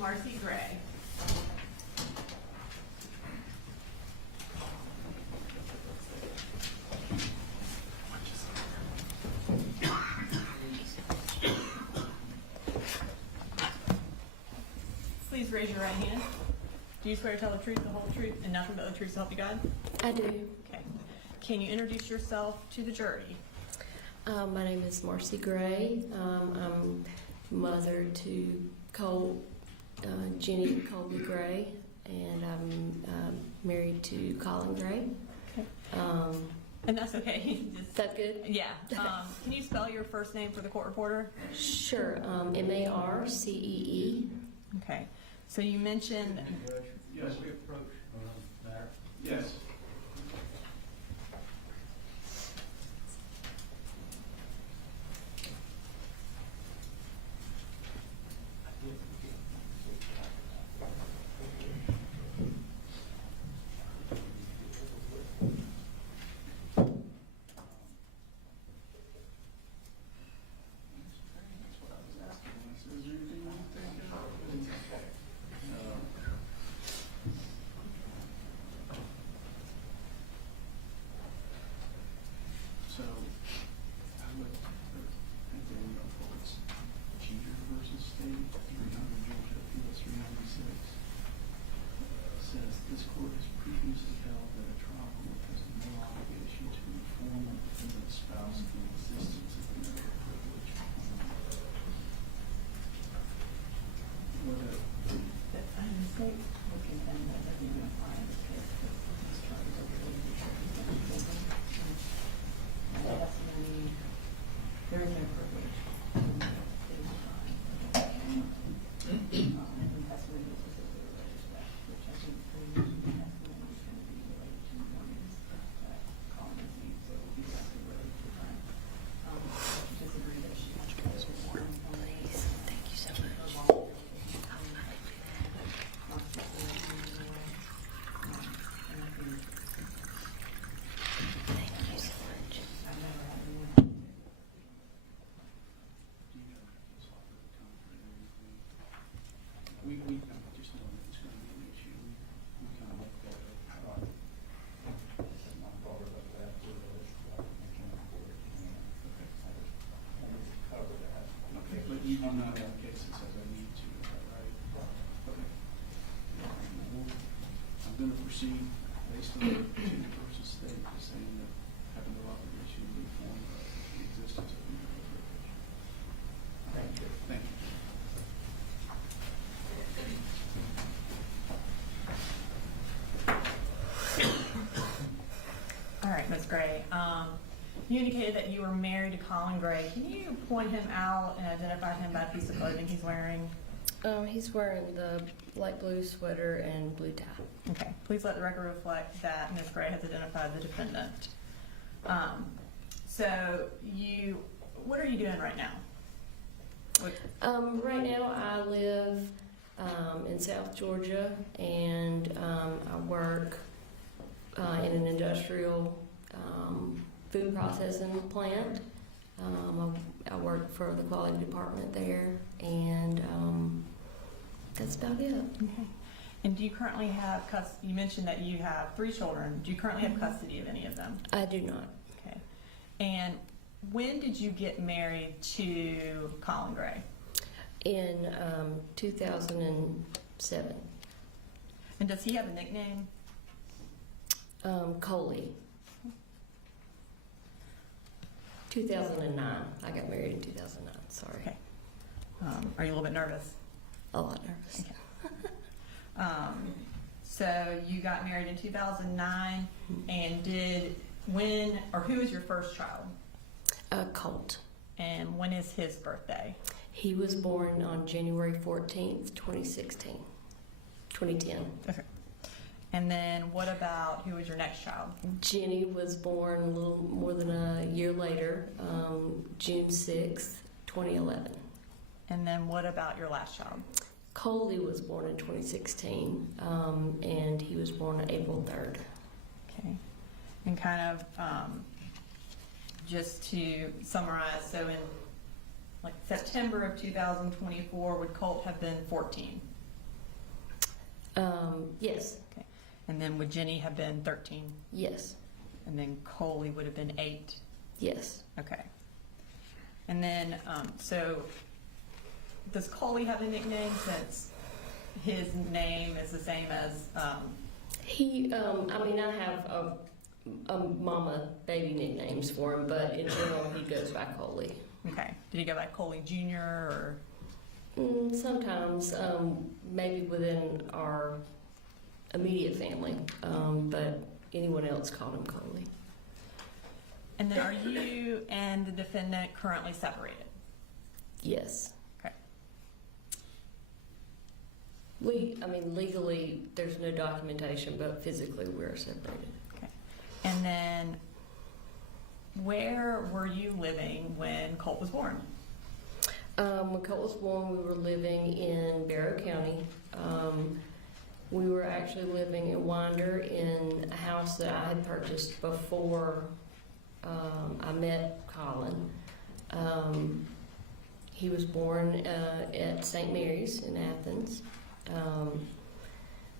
Marcy Gray. Please raise your right hand. Do you swear to tell the truth, the whole truth, and nothing but the truth to help you God? I do. Okay. Can you introduce yourself to the jury? My name is Marcy Gray. I'm mother to Colt, Jenny and Colby Gray, and I'm married to Colin Gray. Okay. And that's okay. Is that good? Yeah. Can you spell your first name for the court reporter? Sure. M-A-R-C-E-E. Okay. So you mentioned. Yes, we approach matter. Yes. So, I would think that we go forward. Cheater versus State, 300 Georgia Appeals 396. Says this court has previously held that a trial court has no obligation to inform a defendant's spouse of the existence of the marital privilege. What a There is no privilege. It is fine. And testimony is specifically related to that, which I think testimony is going to be related to one is Colin Gray, so it will be directly related to the crime. Disagree that she has to go to one. Please. Thank you so much. Thank you so much. We just know that it's going to be an issue. We kind of looked at it. Okay, but you do not have a case that says I need to, is that right? Okay. I'm going to proceed based on Cheater versus State, just saying that having no obligation to inform the existence of the marital privilege. Thank you. Thank you. All right, Ms. Gray. You indicated that you were married to Colin Gray. Can you point him out and identify him by a piece of clothing he's wearing? He's wearing the light blue sweater and blue tie. Okay. Please let the record reflect that Ms. Gray has identified the defendant. What are you doing right now? Right now I live in South Georgia, and I work in an industrial food processing plant. I work for the quality department there, and that's about it. Okay. And do you currently have custody? You mentioned that you have 3 children. Do you currently have custody of any of them? I do not. Okay. And when did you get married to Colin Gray? In 2007. And does he have a nickname? Coley. 2009. I got married in 2009. Sorry. Okay. Are you a little bit nervous? A lot nervous. Okay. So you got married in 2009, and who is your first child? Colt. And when is his birthday? He was born on January 14th, 2010. Okay. And then who was your next child? Jenny was born a little more than a year later, June 6th, 2011. And then what about your last child? Coley was born in 2016, and he was born on April 3rd. Okay. And kind of just to summarize, so in September of 2024, would Colt have been 14? Yes, And then would Jenny have been 13? yes, And then Coley would have been 8? yes. Okay. And then, so does Coley have a nickname since his name is the same as, He, I mean, I have a mama baby nicknames for him, but in general, he goes by Coley. okay. Did he go by Coley Jr. or? Sometimes, maybe within our immediate family, but anyone else called him Coley. And then are you and the defendant currently separated? Yes. Okay. I mean, legally, there's no documentation, but physically, we're separated. Okay. And then where were you living when Colt was born? When Colt was born, we were living in Barrow County. We were actually living in Winder in a house that I had purchased before I met Colin. He was born at St. Mary's in Athens.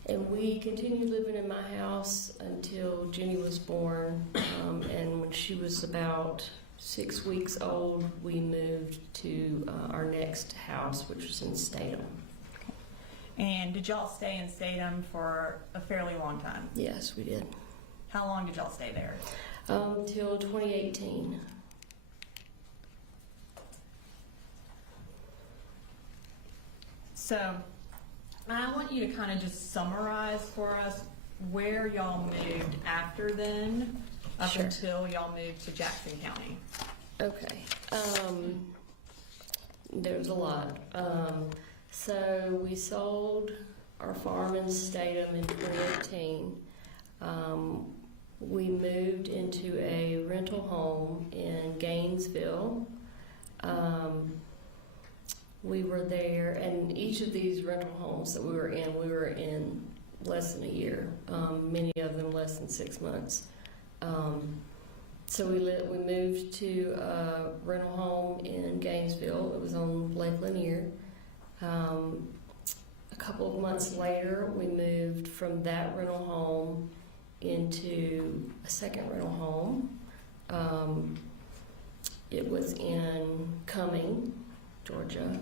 And we continued living in my house until Jenny was born. And when she was about 6 weeks old, we moved to our next house, which was in Statham. And did y'all stay in Statham for a fairly long time? Yes, we did. How long did y'all stay there? Till 2018. So I want you to kind of just summarize for us where y'all moved after then, up Sure. until y'all moved to Jackson County. Okay. There's a lot. So we sold our farm in Statham in 2018. We moved into a rental home in Gainesville. We were there, and each of these rental homes that we were in less than a year. Many of them less than 6 months. So we moved to a rental home in Gainesville. It was on Lake Lanier. A couple of months later, we moved from that rental home into a second rental home. It was in Cumming, Georgia.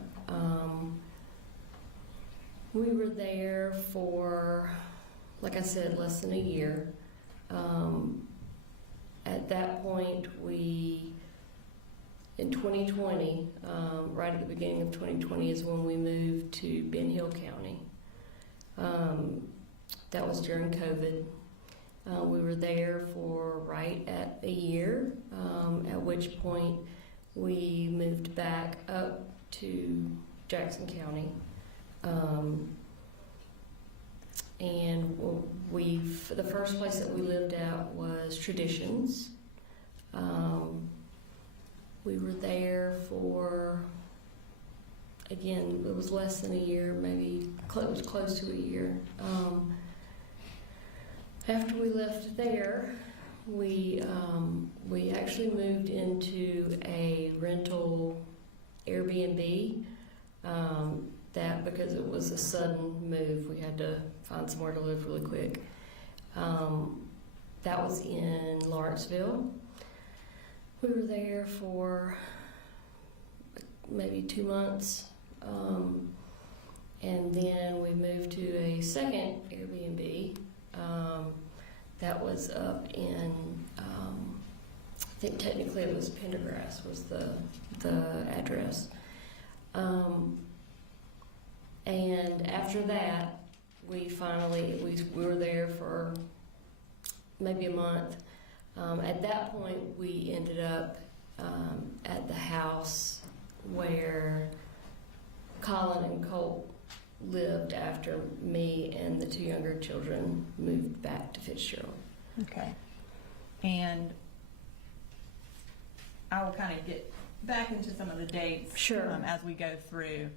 We were there for, like I said, less than a year. At that point, in 2020, right at the beginning of 2020 is when we moved to Ben Hill County. That was during COVID. We were there for right at a year, at which point we moved back up to Jackson County. And the first place that we lived at was Traditions. We were there for, again, it was less than a year, maybe it was close to a year. After we left there, we actually moved into a rental Airbnb. That because it was a sudden move, we had to find somewhere to live really quick. That was in Lawrenceville. We were there for maybe 2 months. And then we moved to a second Airbnb that was up in, I think technically it was Pendergrass was the address. And after that, we were there for maybe a month. At that point, we ended up at the house where Colin and Colt lived after me and the 2 younger children moved back to Fitzgerald. Okay. And I will kind of get back into some of the dates Sure. As we go through.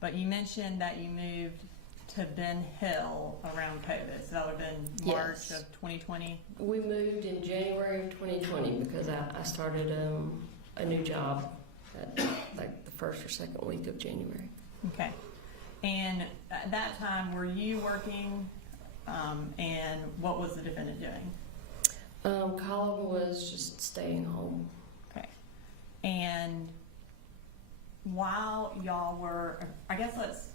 But you mentioned that you moved to Ben Hill around COVID, so that would have been March Yes. of 2020? We moved in January of 2020 because I started a new job at like the first or second week of January. Okay. And at that time, were you working, and what was the defendant doing? Colin was just staying home. Okay. And while y'all were, I guess let's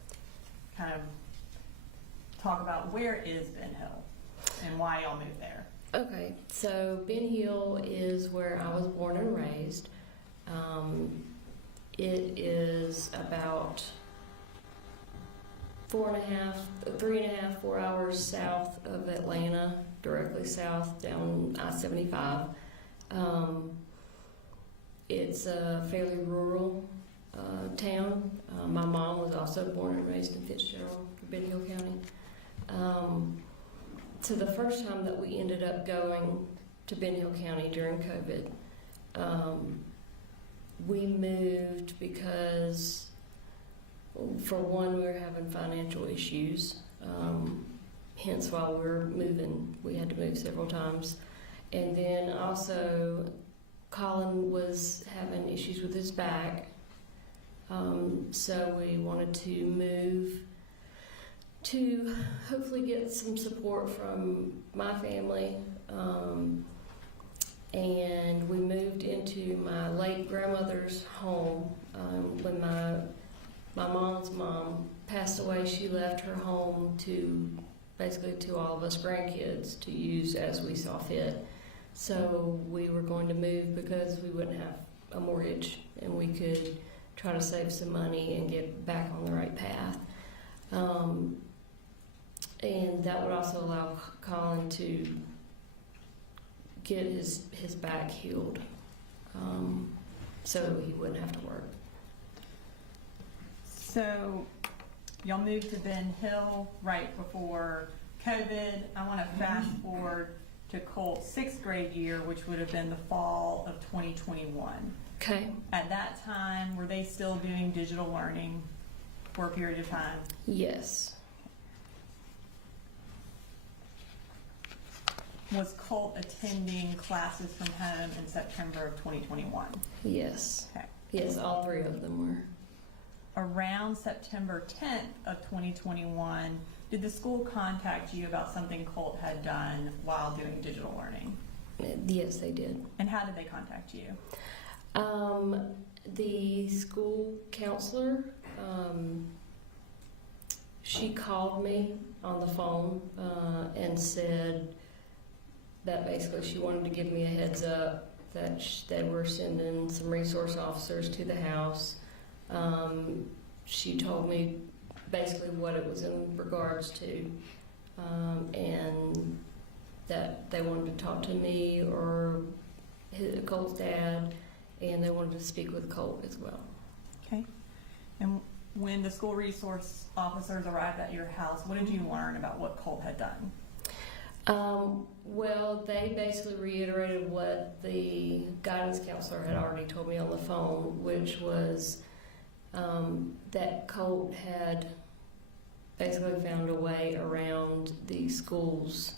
kind of talk about where is Ben Hill and why y'all moved there. Okay, so Ben Hill is where I was born and raised. It is about 3.5, 4 hours south of Atlanta, directly south down I-75. It's a fairly rural town. My mom was also born and raised in Fitzgerald, Ben Hill County. So the first time that we ended up going to Ben Hill County during COVID, we moved because, for one, we were having financial issues. Hence, while we were moving, we had to move several times. And then also, Colin was having issues with his back. So we wanted to move to hopefully get some support from my family. And we moved into my late grandmother's home. When my mom's mom passed away, she left her home to basically to all of us grandkids to use as we saw fit. So we were going to move because we wouldn't have a mortgage and we could try to save some money and get back on the right path. And that would also allow Colin to get his back healed, so he wouldn't have to work. So y'all moved to Ben Hill right before COVID. I want to fast forward to Colt's 6th grade year, which would have been the fall of 2021. Okay. At that time, were they still doing digital learning for a period of time? Yes. Was Colt attending classes from home in September of 2021? Yes. Okay. Yes, all three of them were. Around September 10th of 2021, did the school contact you about something Colt had done while doing digital learning? Yes, they did. And how did they contact you? The school counselor, she called me on the phone and said that basically she wanted to give me a heads up that they were sending some resource officers to the house. She told me basically what it was in regards to, and that they wanted to talk to me or Colt's dad, and they wanted to speak with Colt as well. Okay. And when the school resource officers arrived at your house, what did you learn about what Colt had done? Well, they basically reiterated what the guidance counselor had already told me on the phone, which was that Colt had basically found a way around the school's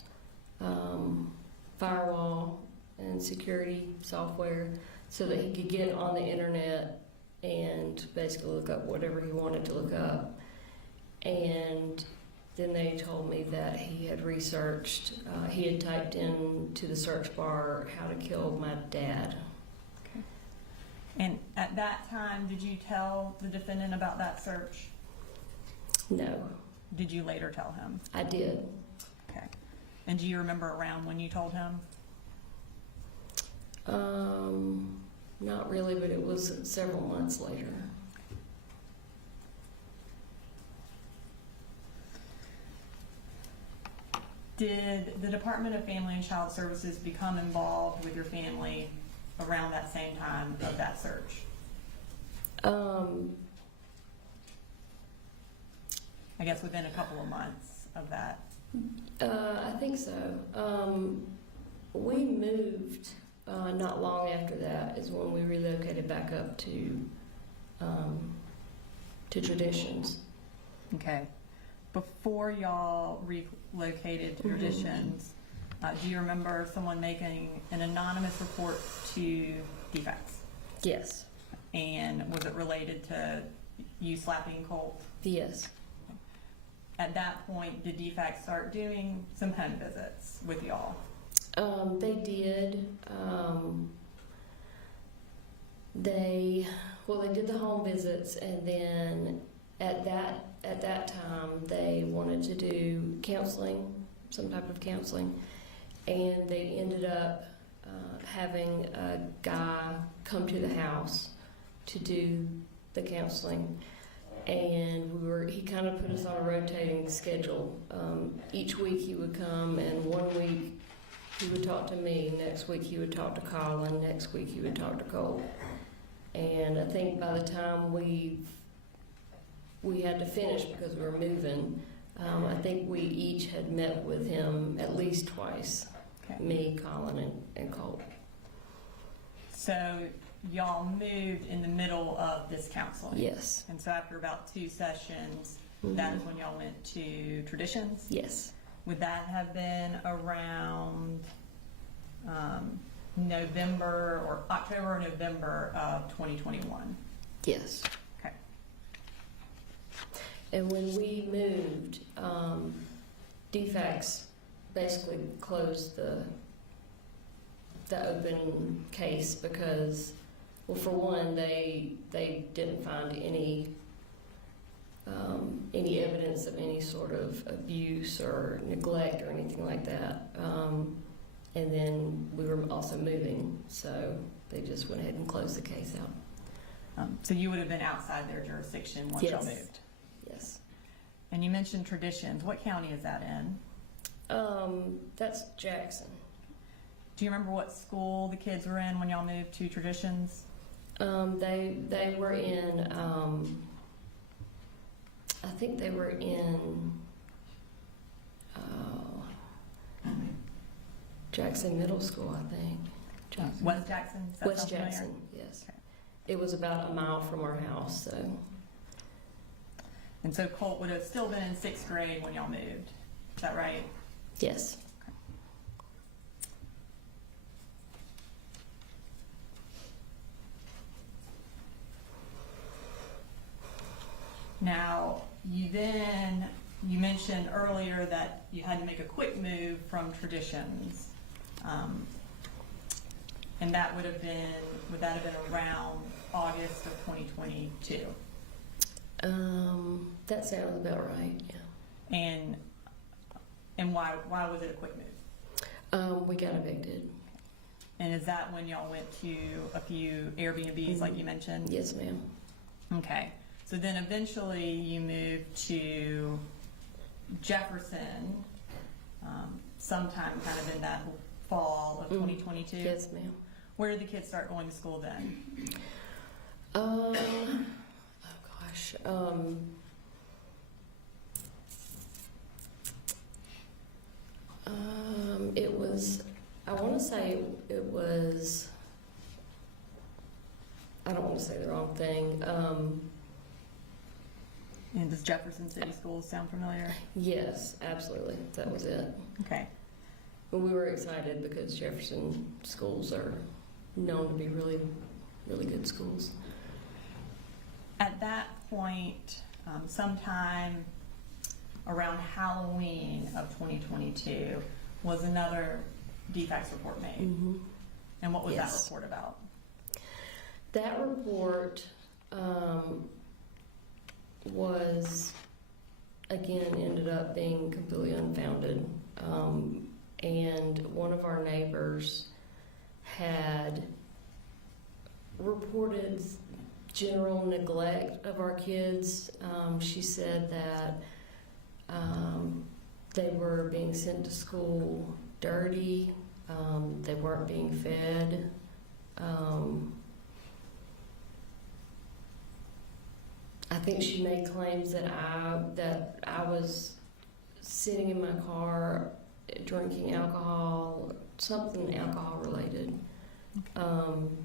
firewall and security software so that he could get on the internet and basically look up whatever he wanted to look up. And then they told me that he had researched, he had typed into the search bar how to kill my dad. Okay. And at that time, did you tell the defendant about that search? No, Did you later tell him? I did. Okay. And do you remember around when you told him? Not really, but it was several months later. Did the Department of Family and Child Services become involved with your family around that same time of that search? I guess within a couple of months of that. I think so. We moved not long after that is when we relocated back up to Traditions. Okay. Before y'all relocated to Traditions, do you remember someone making an anonymous report to defects? Yes. And was it related to you slapping Colt? Yes. at that point, did DFAC start doing some home visits with y'all? They did. They did the home visits, and then at that time they wanted to do counseling, some type of counseling, and they ended up having a guy come to the house to do the counseling. And he kind of put us on a rotating schedule. Each week he would come, and 1 week he would talk to me, next week he would talk to Colin, next week he would talk to Colt. And I think by the time we had to finish because we were moving, I think we each had met with him at least twice. Okay. Me, Colin, and Colt. So y'all moved in the middle of this counseling? Yes. And so after about 2 sessions, Mhm. that is when y'all went to traditions? Yes. Would that have been around November or October or November of 2021? Yes. Okay. And when we moved, DFACS basically closed the open case because, well, for one, they didn't find any evidence of any sort of abuse or neglect or anything like that. And then we were also moving, so they just went ahead and closed the case out. So you would have been outside their jurisdiction once y'all Yes. moved? Yes. And you mentioned traditions. What county is that in? That's Jackson. Do you remember what school the kids were in when y'all moved to traditions? They were in, I think they were in, Jackson Middle School, I think. Jackson. West Jackson? Does that West sound familiar? Jackson, yes. Okay. It was about a mile from our house, so. And so Colt would have still been in 6th grade when y'all moved. Is that right? Yes. Now, you mentioned earlier that you had to make a quick move from traditions. And that would that have been around August of 2022? That sounds about right, yeah. And why was it a quick move? We got evicted. And is that when y'all went to a few Airbnbs like you mentioned? Yes, ma'am. Okay. So then eventually you moved to Jefferson sometime kind of in that fall of 2022? Yes, ma'am. Where did the kids start going to school then? Oh gosh. It was, I want to say it was, I don't want to say the wrong thing. And does Jefferson City Schools sound familiar? Yes, absolutely. That was it. Okay. But we were excited because Jefferson schools are known to be really, really good schools. At that point, sometime around Halloween of 2022, was another DFACS report made. Mm-hmm. And what was Yes. that report about? That report was, again, ended up being completely unfounded. And one of our neighbors had reported general neglect of our kids. She said that they were being sent to school dirty, they weren't being fed. I think she made claims that I was sitting in my car drinking alcohol, something alcohol related. And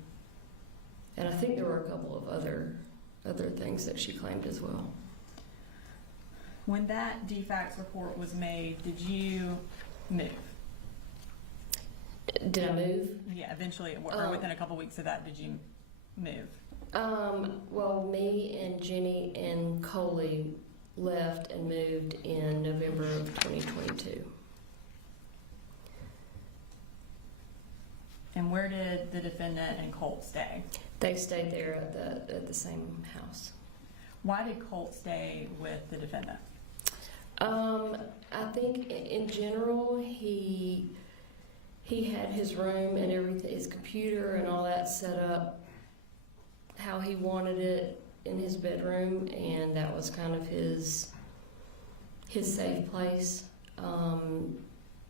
I think there were a couple of other things that she claimed as well. When that DFACS report was made, did you move? Did I move? Yeah, eventually, or within a couple weeks of that, did you move? Well, me and Jenny and Coley left and moved in November of 2022. And where did the defendant and Colt stay? They stayed there at the same house. Why did Colt stay with the defendant? I think in general, he had his room and everything, his computer and all that set up how he wanted it in his bedroom, and that was kind of his safe place. And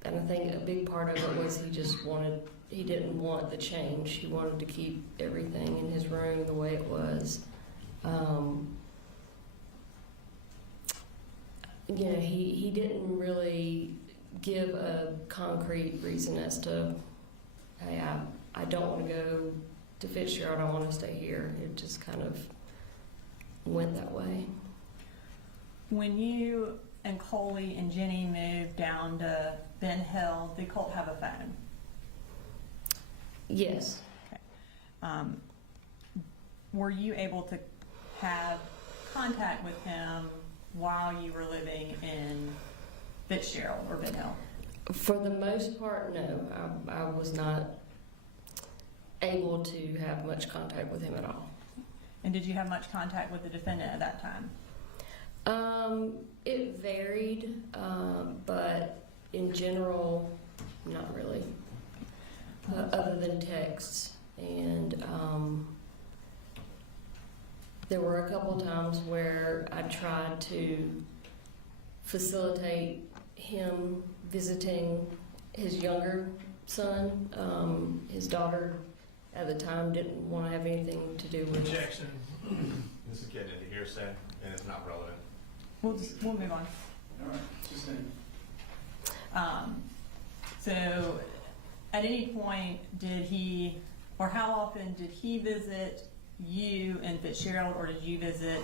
I think a big part of it was he didn't want the change. He wanted to keep everything in his room the way it was. He didn't really give a concrete reason as to, hey, I don't want to go to Fitzgerald, I want to stay here. It just kind of went that way. When you and Coley and Jenny moved down to Ben Hill, did Colt have a phone? Yes. Okay. Were you able to have contact with him while you were living in Fitzgerald or Ben Hill? For the most part, no. I was not able to have much contact with him at all. And did you have much contact with the defendant at that time? It varied, but in general, not really. Other than texts. And there were a couple times where I tried to facilitate him visiting his younger son. His daughter at the time didn't want to have anything to do with it. Objection. This is getting into hearsay, and it's not relevant. We'll move on. All right, just saying. So, at any point, did he, or how often did he visit you in Fitzgerald, or did you visit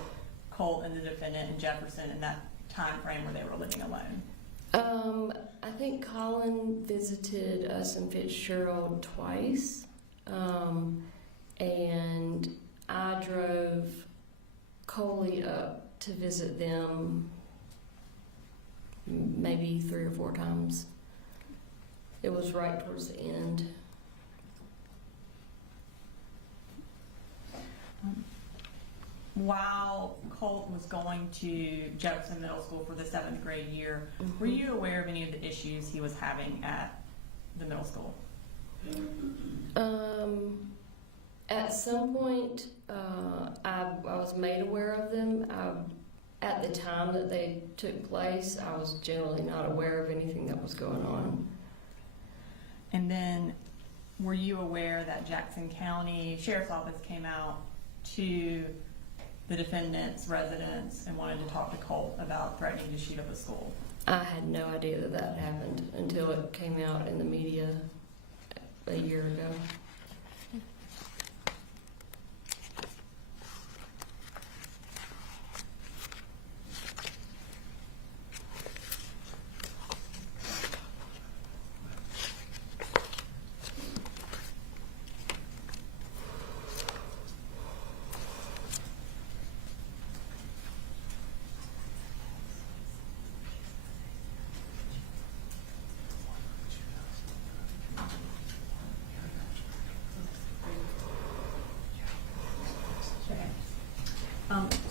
Colt and the defendant in Jefferson in that time frame where they were living alone? I think Colin visited us in Fitzgerald twice, and I drove Coley up to visit them maybe 3 or 4 times. It was right towards the end. While Colt was going to Jefferson Middle School for the 7th grade year, were you aware of any of the issues he was having at the middle school? At some point, I was made aware of them. At the time that they took place, I was generally not aware of anything that was going on. And then, were you aware that Jackson County Sheriff's Office came out to the defendant's residence and wanted to talk to Colt about threatening to shoot up a school? I had no idea that that happened until it came out in the media a year ago.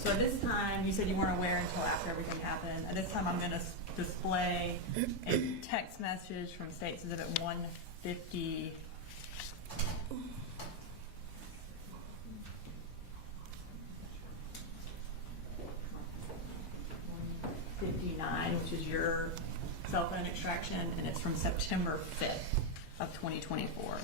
So at this time, you said you weren't aware until after everything happened. At this time, I'm going to display a text message from State Exhibit 150. Which is your cell phone extraction, and it's from September 5th of 2024.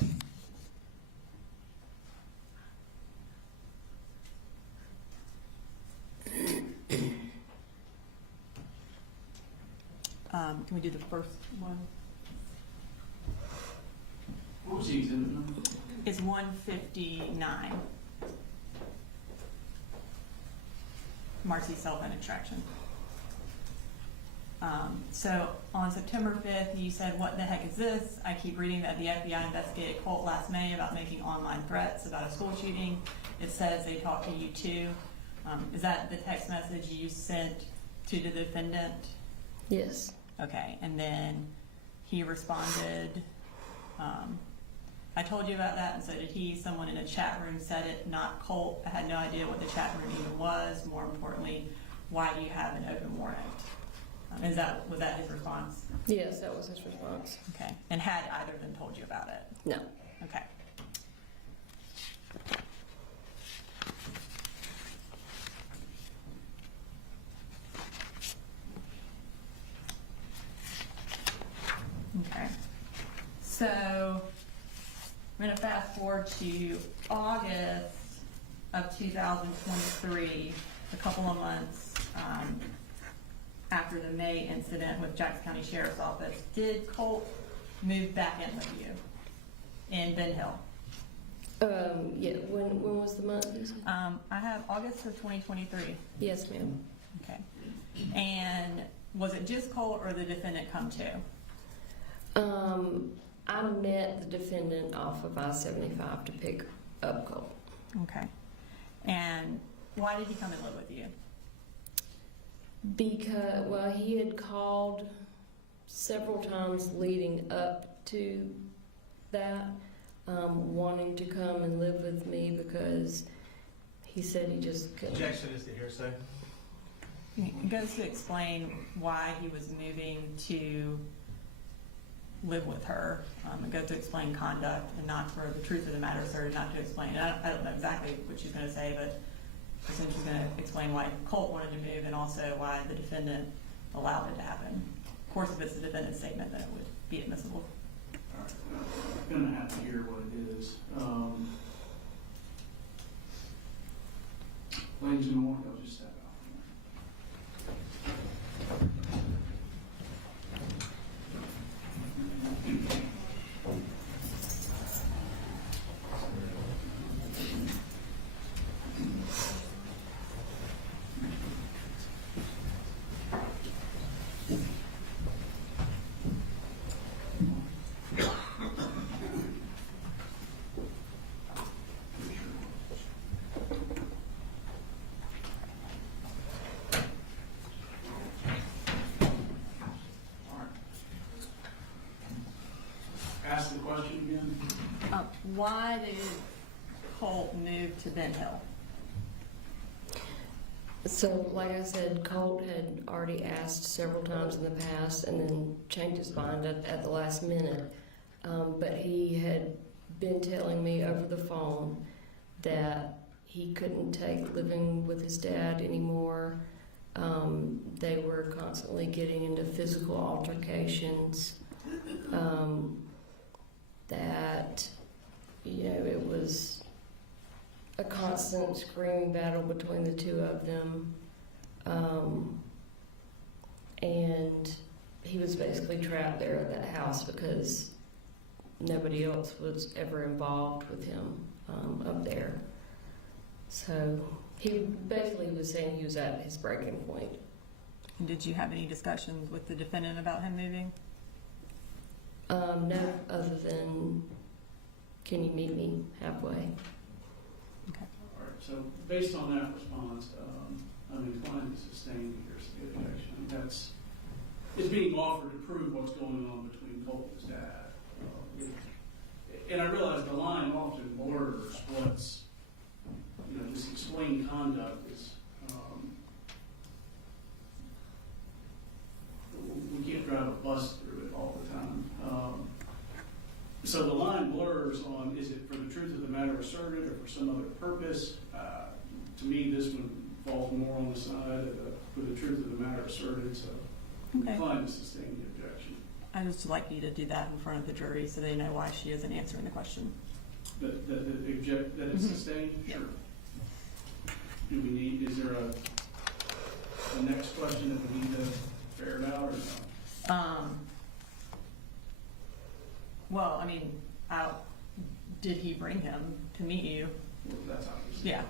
Can we do the first one? What was the exhibit number? It's 159. Marcy's cell phone extraction. So on September 5th, you said, "What the heck is this? I keep reading that the FBI investigated Colt last May about making online threats about a school shooting. It says they talked to you too." Is that the text message you sent to the defendant? Yes. Okay, and then he responded, I told you about that, and so did he. Someone in a chat room said it, not Colt. I had no idea what the chat room even was. More importantly, why do you have an open warrant? Was that his response? Yes, that was his response. Okay, and had either of them told you about it? No. Okay. Okay. So I'm going to fast forward to August of 2023, a couple of months after the May incident with Jackson County Sheriff's Office. Did Colt move back in with you in Ben Hill? Yeah, when was the month? You said? I have August of 2023. Yes, ma'am. Okay. And was it just Colt or the defendant come too? I met the defendant off of I-75 to pick up Colt. Okay. And why did he come and live with you? Because, well, he had called several times leading up to that, wanting to come and live with me because he said he just couldn't. Objection is the hearsay. It goes to explain why he was moving to live with her. It goes to explain conduct and not for the truth of the matter asserted, not to explain. I don't know exactly what she's going to say, but I think she's going to explain why Colt wanted to move and also why the defendant allowed it to happen. Of course, if it's the defendant's statement, then it would be admissible. All right, I'm gonna have to hear what it is. Ladies and gentlemen, I'll just step out. Ask the question again. Why did Colt move to Ben Hill? So, like I said, Colt had already asked several times in the past and then changed his mind at the last minute. But he had been telling me over the phone that he couldn't take living with his dad anymore. They were constantly getting into physical altercations. That, you know, it was a constant screaming battle between the two of them. And he was basically trapped there at that house because nobody else was ever involved with him up there. So he basically was saying he was at his breaking point. And did you have any discussions with the defendant about him moving? No, other than, can you meet me halfway? Okay. All right, so based on that response, I'm inclined to sustain the hearsay objection. That's, it's being offered to prove what's going on between Colt and his dad. And I realize the line often blurs what's, you know, this explained conduct is, we can't drive a bus through it all the time. So the line blurs on, is it for the truth of the matter asserted or for some other purpose? To me, this one falls more on the side of for the truth of the matter asserted, so I'm Okay. inclined to sustain the objection. I just like you to do that in front of the jury so they know why she isn't answering the question. That it's sustained? Yeah. Sure. Do we need, is there a next question that we need to ferret out or no? Well, I mean, did he bring him to meet you? Well, that's obviously. Yeah.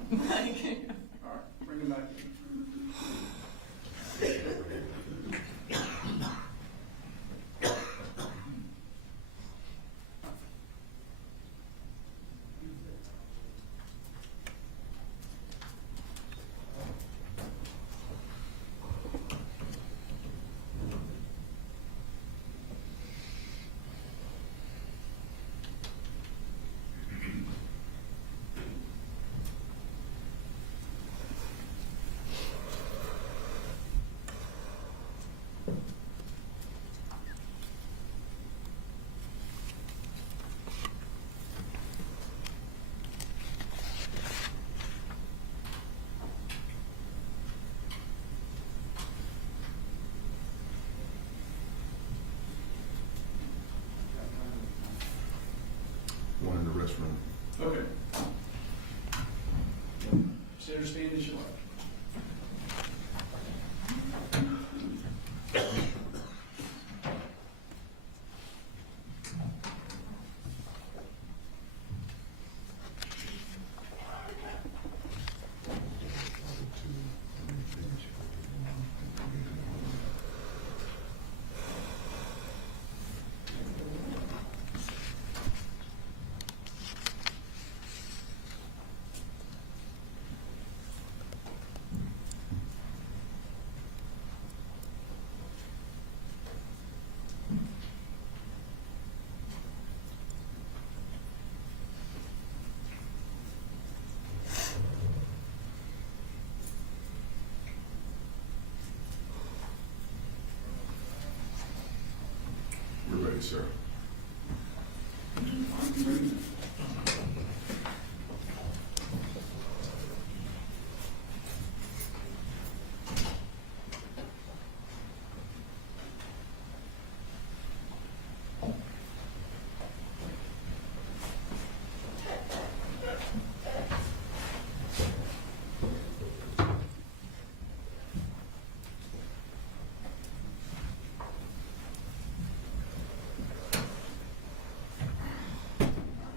All right, bring him back in. restroom. Okay. Stand or stand as you like. We're ready, sir.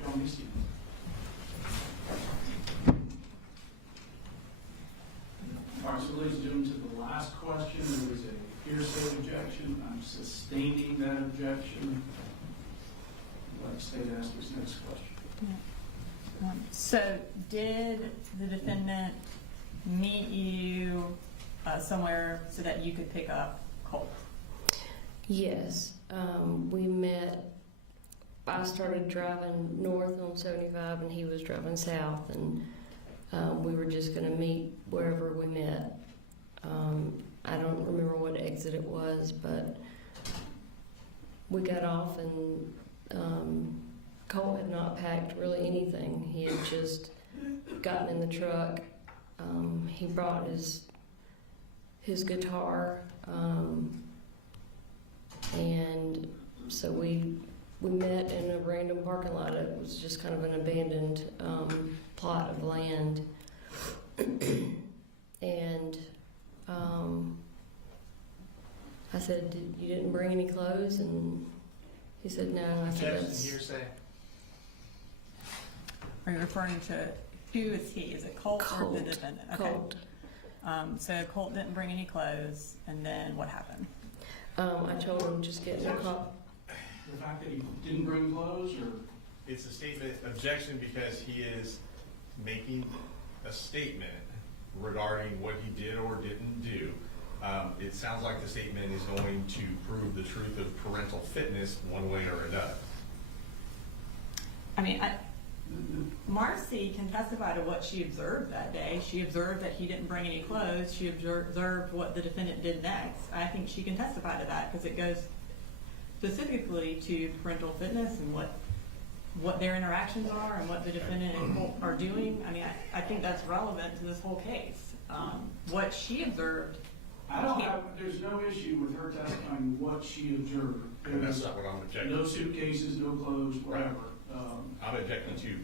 Y'all may see. All right, so ladies and gentlemen, to the last question, there was a hearsay objection. I'm sustaining that objection. Let the state ask this next question. So did the defendant meet you somewhere so that you could pick up Colt? Yes, we met. I started driving north on 75 and he was driving south, and we were just going to meet wherever we met. I don't remember what exit it was, but we got off and Colt had not packed really anything. He had just gotten in the truck. He brought his guitar, and so we met in a random parking lot. It was just kind of an abandoned plot of land. And I said, "You didn't bring any clothes?" And he said, "No." I said, Objection, "That's hearsay. Are you referring to who is he? Is it Colt or the Colt. defendant? Colt." So Colt didn't bring any clothes, and then what happened? I told him just get in the car. The fact that he didn't bring clothes, or? It's a statement, objection, because he is making a statement regarding what he did or didn't do. It sounds like the statement is going to prove the truth of parental fitness one way or another. I mean, Marcy can testify to what she observed that day. She observed that he didn't bring any clothes. She observed what the defendant did next. I think she can testify to that because it goes specifically to parental fitness and what their interactions are and what the defendant and Colt are doing. I mean, I think that's relevant to this whole case. What she observed. There's no issue with her testifying what she observed. And that's not what I'm objecting No to. suitcases, no clothes, whatever. I'm objecting to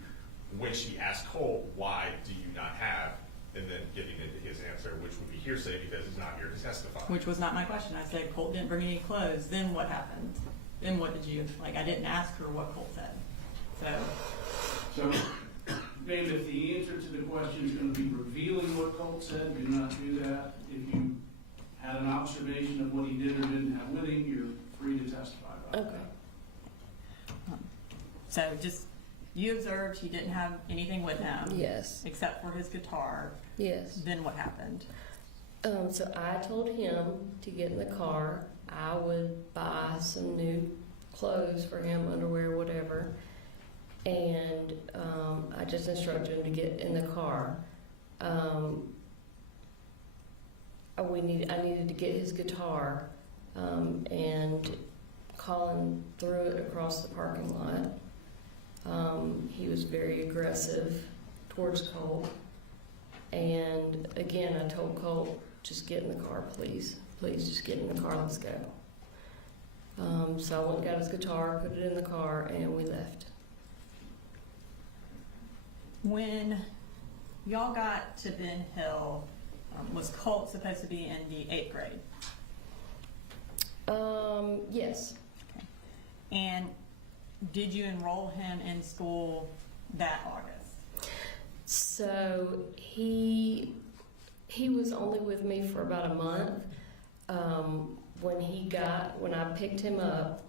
when she asked Colt, why do you not have, and then getting into his answer, which would be hearsay because he's not here to testify. Which was not my question. I said Colt didn't bring any clothes. Then what happened? Then what did you, I didn't ask her what Colt said. So, ma'am, if the answer to the question is going to be revealing what Colt said, do not do that. If you had an observation of what he did or didn't have with him, you're free to testify about Okay. that. So just, you observed he didn't have anything with him. Yes. Except for his guitar. Yes. Then what happened? So I told him to get in the car. I would buy some new clothes for him, underwear, whatever. And I just instructed him to get in the car. I needed to get his guitar, and Colin threw it across the parking lot. He was very aggressive towards Colt. And again, I told Colt, just get in the car, please. Please, just get in the car, let's go. So I went and got his guitar, put it in the car, and we left. When y'all got to Ben Hill, was Colt supposed to be in the 8th grade? Yes. Okay. And did you enroll him in school that August? So he was only with me for about a month. When I picked him up,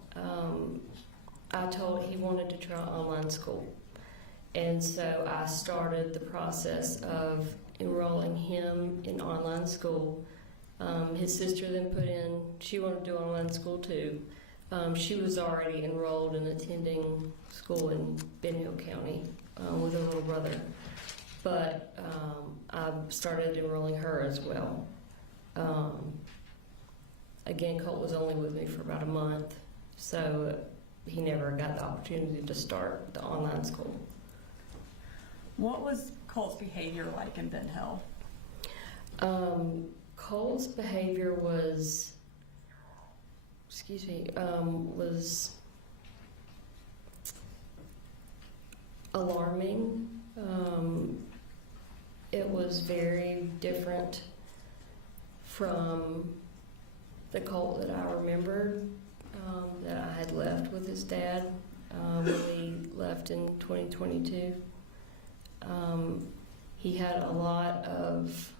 I told he wanted to try online school. And so I started the process of enrolling him in online school. His sister then she wanted to do online school too. She was already enrolled and attending school in Ben Hill County with her little brother. But I started enrolling her as well. Again, Colt was only with me for about a month, so he never got the opportunity to start the online school. What was Colt's behavior like in Ben Hill? Cole's behavior was alarming. It was very different from the Colt that I remembered, that I had left with his dad when we left in 2022. He had a lot of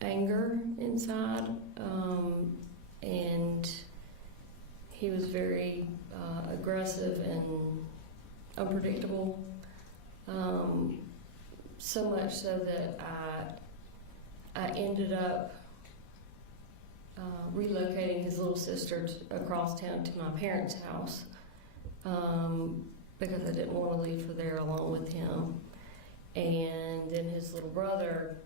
anger inside, and he was very aggressive and unpredictable, so much so that I ended up relocating his little sister across town to my parents' house, because I didn't want to leave her there along with him. And then his little brother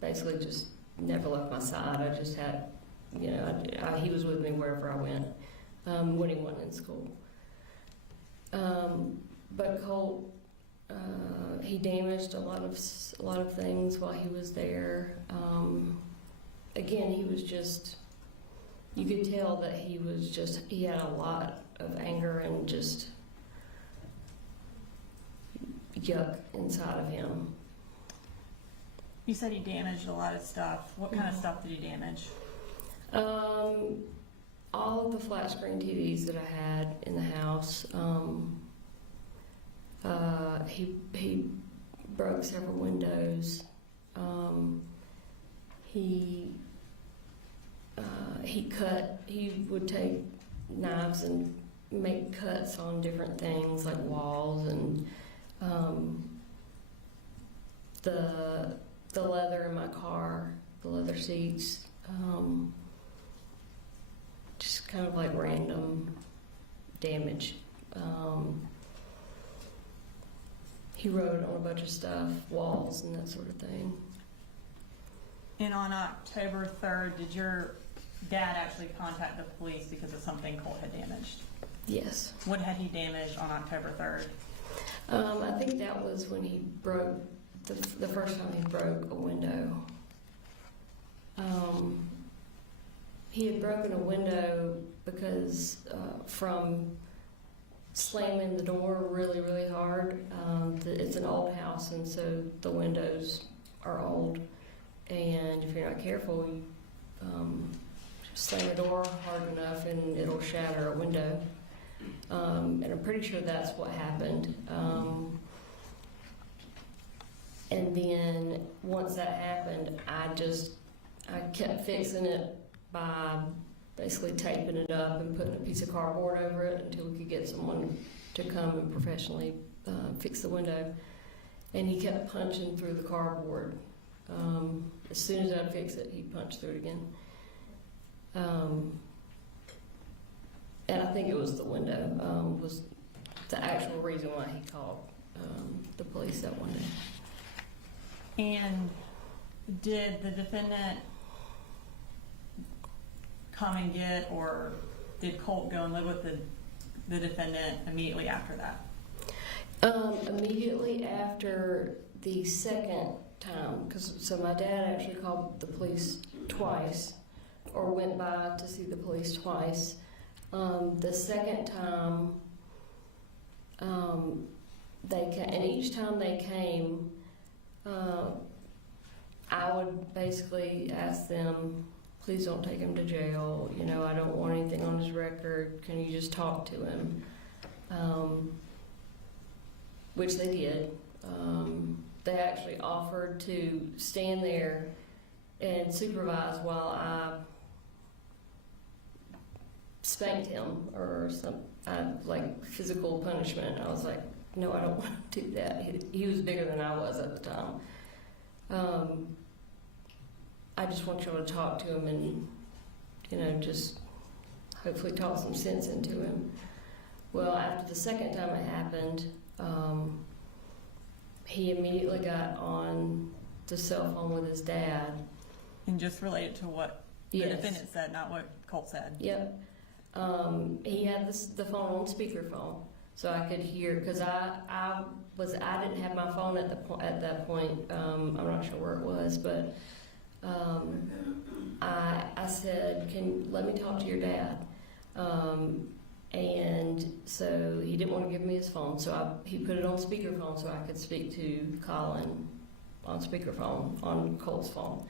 basically just never left my side. I just had, he was with me wherever I went when he wasn't in school. But Colt, he damaged a lot of things while he was there. Again, he was just, you could tell that he had a lot of anger and just yuck inside of him. You said he damaged a lot of stuff. What kind of stuff did he damage? All of the flat screen TVs that I had in the house. He broke several windows. He would take knives and make cuts on different things like walls and the leather in my car, the leather seats, just kind of like random damage. He wrote on a bunch of stuff, walls and that sort of thing. And on October 3rd, did your dad actually contact the police because of something Colt had damaged? Yes. What had he damaged on October 3rd? I think that was when he broke, the first time he broke a window. He had broken a window because from slamming the door really, really hard. It's an old house, and so the windows are old. And if you're not careful, you slam the door hard enough and it'll shatter a window. And I'm pretty sure that's what happened. And then once that happened, I kept fixing it by basically taping it up and putting a piece of cardboard over it until we could get someone to come and professionally fix the window. And he kept punching through the cardboard. As soon as I'd fix it, he'd punch through it again. And I think it was the window was the actual reason why he called the police that one day. And did the defendant come and get, or did Colt go and live with the defendant immediately after that? Immediately after the second time, so my dad actually called the police twice, or went by to see the police twice. The second time, and each time they came, I would basically ask them, please don't take him to jail. You know, I don't want anything on his record. Can you just talk to him? Which they did. They actually offered to stand there and supervise while I spanked him or some like physical punishment. I was like, no, I don't want to do that. He was bigger than I was at the time. I just want y'all to talk to him and, you know, just hopefully talk some sense into him. Well, after the second time it happened, he immediately got on the cell phone with his dad. And just related to what the Yes. defendant said, not what Colt said. Yep. He had the phone on speakerphone, so I could hear, because I didn't have my phone at that point. I'm not sure where it was, but I said, let me talk to your dad. And so he didn't want to give me his phone, so he put it on speakerphone so I could speak to Colin on speakerphone on Colt's phone.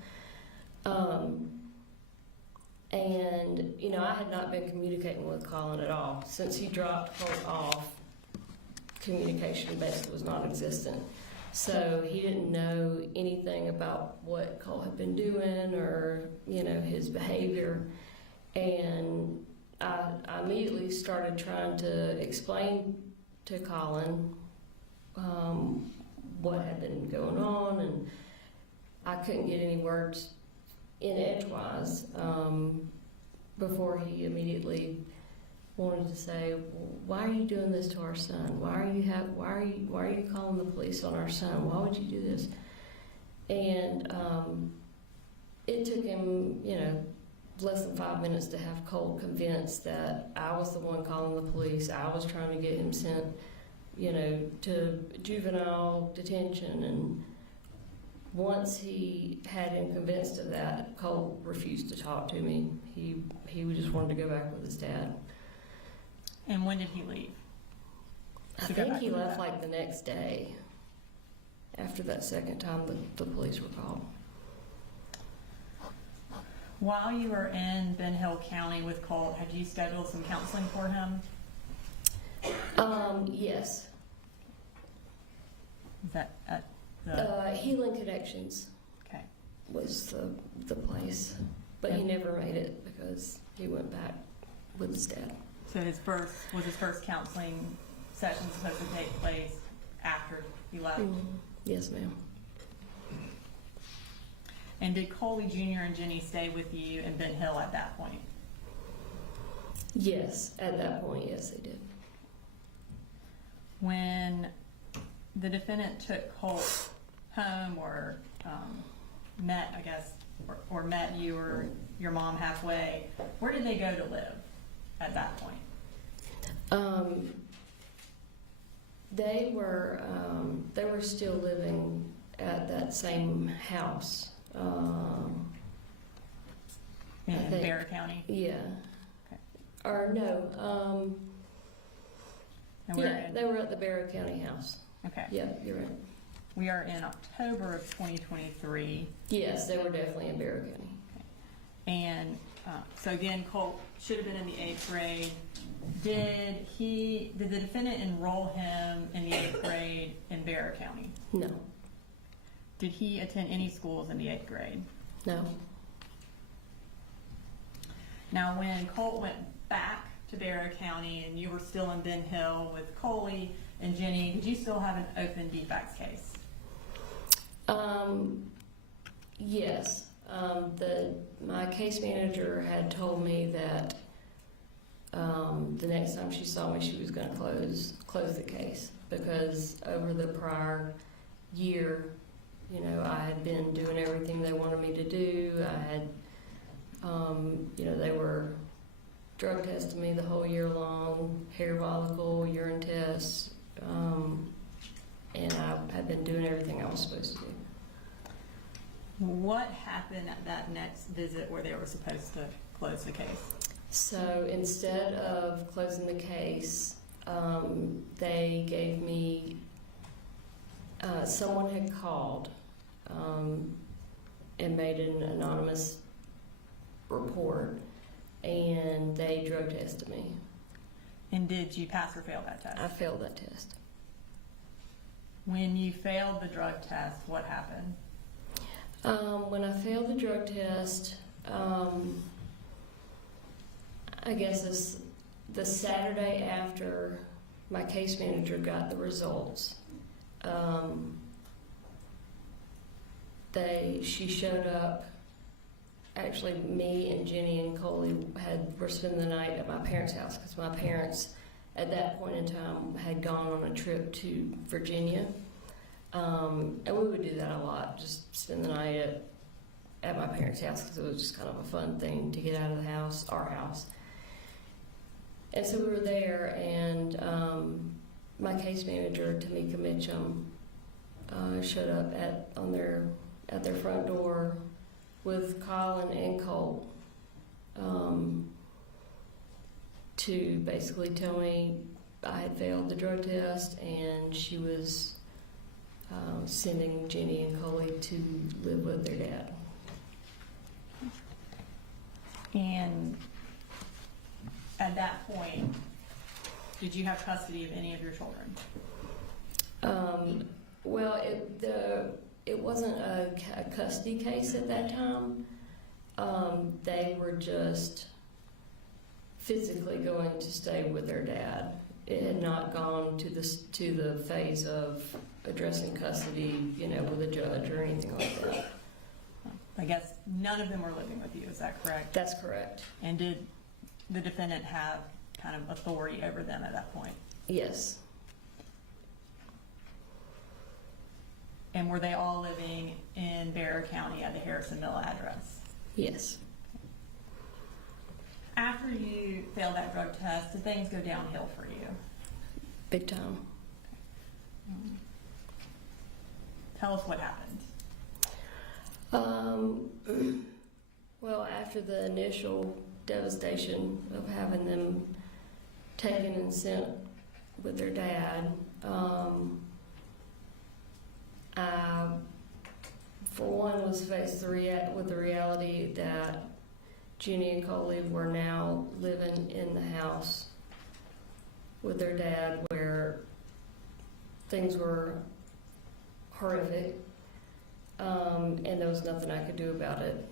And, you know, I had not been communicating with Colin at all. Since he dropped Colt off, communication basically was non-existent. So he didn't know anything about what Colt had been doing or, you know, his behavior. And I immediately started trying to explain to Colin what had been going on, and I couldn't get any words in edgewise before he immediately wanted to say, "Why are you doing this to our son? Why are you calling the police on our son? Why would you do this?" And it took him, you know, less than 5 minutes to have Colt convinced that I was the one calling the police. I was trying to get him sent, you know, to juvenile detention. And once he had him convinced of that, Colt refused to talk to me. He just wanted to go back with his dad. And when did he leave? I To go think back he with left that. like the next day after that second time the police were called. While you were in Ben Hill County with Colt, had you scheduled some counseling for him? Yes. Is that at the, Healing Connections okay. was the place, but he never made it because he went back with his dad. So his first counseling session supposed to take place after he left? Yes, ma'am. And did Coley Jr. and Jenny stay with you in Ben Hill at that point? Yes, at that point, yes, they did. When the defendant took Colt home or met, I guess, or met you or your mom halfway, where did they go to live at that point? They were still living at that same house. In I think- Bear County? Yeah. Okay. Or no. And we're Yeah, in, they were at the Barrow County house. okay. Yeah, you're right. We are in October of 2023. Yes, they were definitely in Barrow County. And so again, Colt should have been in the 8th grade. Did the defendant enroll him in the 8th grade in Bear County? No, Did he attend any schools in the 8th grade? no. Now, when Colt went back to Barrow County and you were still in Ben Hill with Coley and Jenny, did you still have an open defects case? Yes. My case manager had told me that the next time she saw me, she was going to close the case because over the prior year, you know, I had been doing everything they wanted me to do. I had, you know, they were drug testing me the whole year long, hair follicle, urine tests, and I had been doing everything I was supposed to do. What happened at that next visit where they were supposed to close the case? So instead of closing the case, they gave me someone had called and made an anonymous report, and they drug tested me. And did you pass or fail that test? I failed that test. When you failed the drug test, what happened? When I failed the drug test, I guess the Saturday after my case manager got the results, she showed up. Actually, me and Jenny and Coley were spending the night at my parents' house because my parents, at that point in time, had gone on a trip to Virginia, and we would do that a lot. Just spend the night at my parents' house because it was just kind of a fun thing to get out of the house, our house. And so we were there, and my case manager, Tamika Mitchum, showed up at their front door with Colin and Colt to basically tell me I had failed the drug test, and she was sending Jenny and Coley to live with their dad. And at that point, did you have custody of any of your children? Well, it wasn't a custody case at that time. They were just physically going to stay with their dad. It had not gone to the phase of addressing custody, with a judge or anything like that. I guess none of them were living with you, is that correct? That's correct. And did the defendant have kind of authority over them at that point? Yes. And were they all living in Bear County at the Harrison Mill address? Yes. After you failed that drug test, did things go downhill for you? Big time. Tell us what happened. Well, after the initial devastation of having them taken and sent with their dad, I, for one, was faced with the reality that Jenny and Coley were now living in the house with their dad, where things were horrific, and there was nothing I could do about it.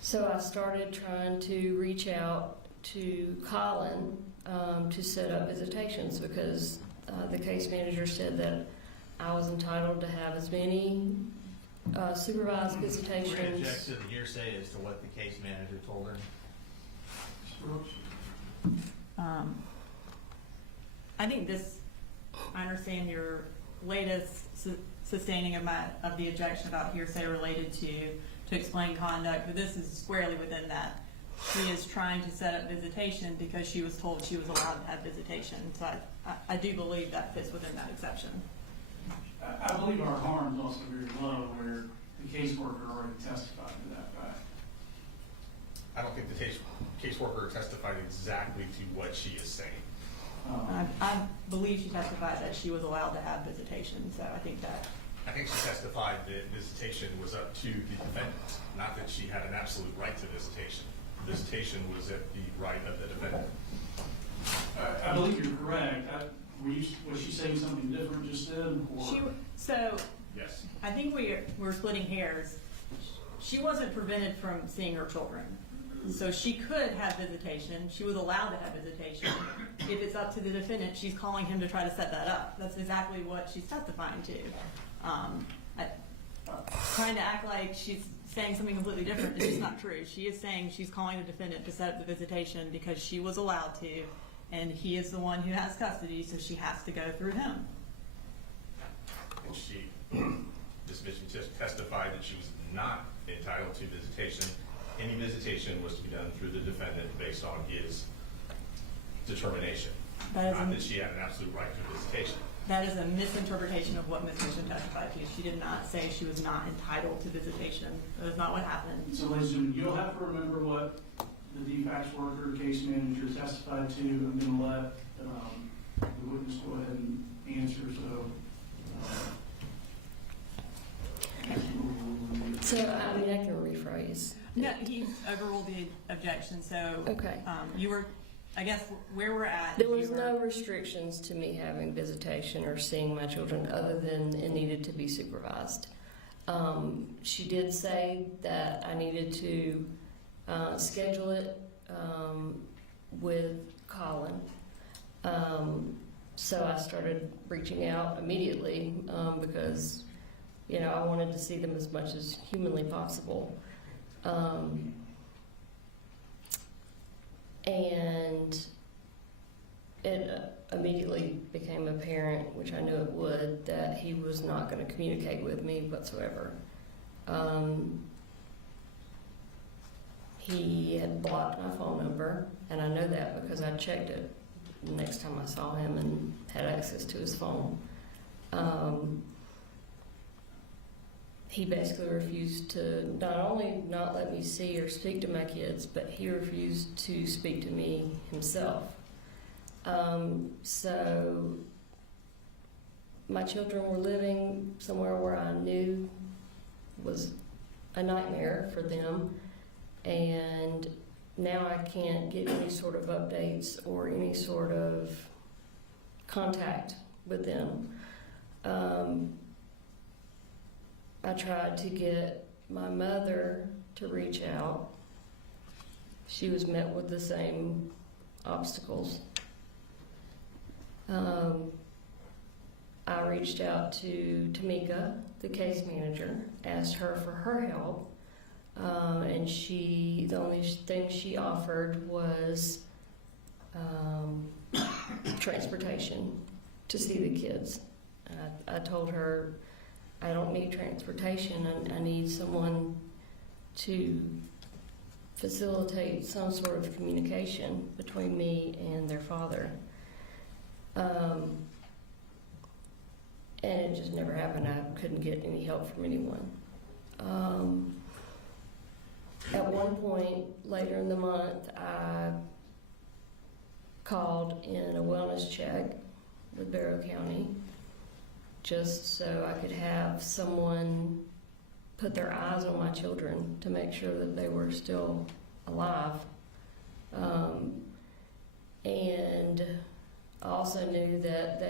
So I started trying to reach out to Colin to set up visitations, because the case manager said that I was entitled to have as many supervised visitations. We're going to object to the hearsay as to what the case manager told her. I think I understand your latest sustaining of the objection about hearsay related to explain conduct, but this is squarely within that. She is trying to set up visitation because she was told she was allowed to have visitation. So I do believe that fits within that exception. I believe our harm is also very low, where the caseworker already testified to that fact. I don't think the caseworker testified exactly to what she is saying. I believe she testified that she was allowed to have visitation, so I think she testified that visitation was up to the defendant, not that she had an absolute right to visitation. Visitation was at the right of the defendant. I believe you're correct. Was she saying something different just then? Yes. I think we're splitting hairs. She wasn't prevented from seeing her children. So she could have visitation. She was allowed to have visitation. If it's up to the defendant, she's calling him to try to set that up. That's exactly what she's testifying to. Trying to act like she's saying something completely different is just not true. She is saying she's calling the defendant to set up the visitation because she was allowed to, and he is the one who has custody, so she has to go through him. And this bitch just testified that she was not entitled to visitation. Any visitation was to be done through the defendant based on his determination. Not that she had an absolute right to visitation. That is a misinterpretation of what Ms. Mitchum testified to. She did not say she was not entitled to visitation. That is not what happened. So, ladies and gentlemen, you'll have to remember what the DFACS worker, case manager testified to. I'm going to let the witness go ahead and answer. So, No, he overruled the objection, so. Okay. You were, I guess, where we're at. There is was you no were- restrictions to me having visitation or seeing my children other than it needed to be supervised. She did say that I needed to schedule it with Colin. So I started reaching out immediately because, I wanted to see them as much as humanly possible. And it immediately became apparent, which I knew it would, that he was not going to communicate with me whatsoever. He had blocked my phone number, and I know that because I checked it the next time I saw him and had access to his phone. He basically refused to not only not let me see or speak to my kids, but he refused to speak to me himself. So my children were living somewhere where I knew was a nightmare for them, and now I can't get any sort of updates or any sort of contact with them. I tried to get my mother to reach out. She was met with the same obstacles. I reached out to Tamika, the case manager, asked her for her help, and the only thing she offered was transportation to see the kids. I told her, I don't need transportation, I need someone to facilitate some sort of communication between me and their father. And it just never happened. I couldn't get any help from anyone. At one point later in the month, I called in a wellness check with Barrow County just so I could have someone put their eyes on my children to make sure that they were still alive. And I also knew that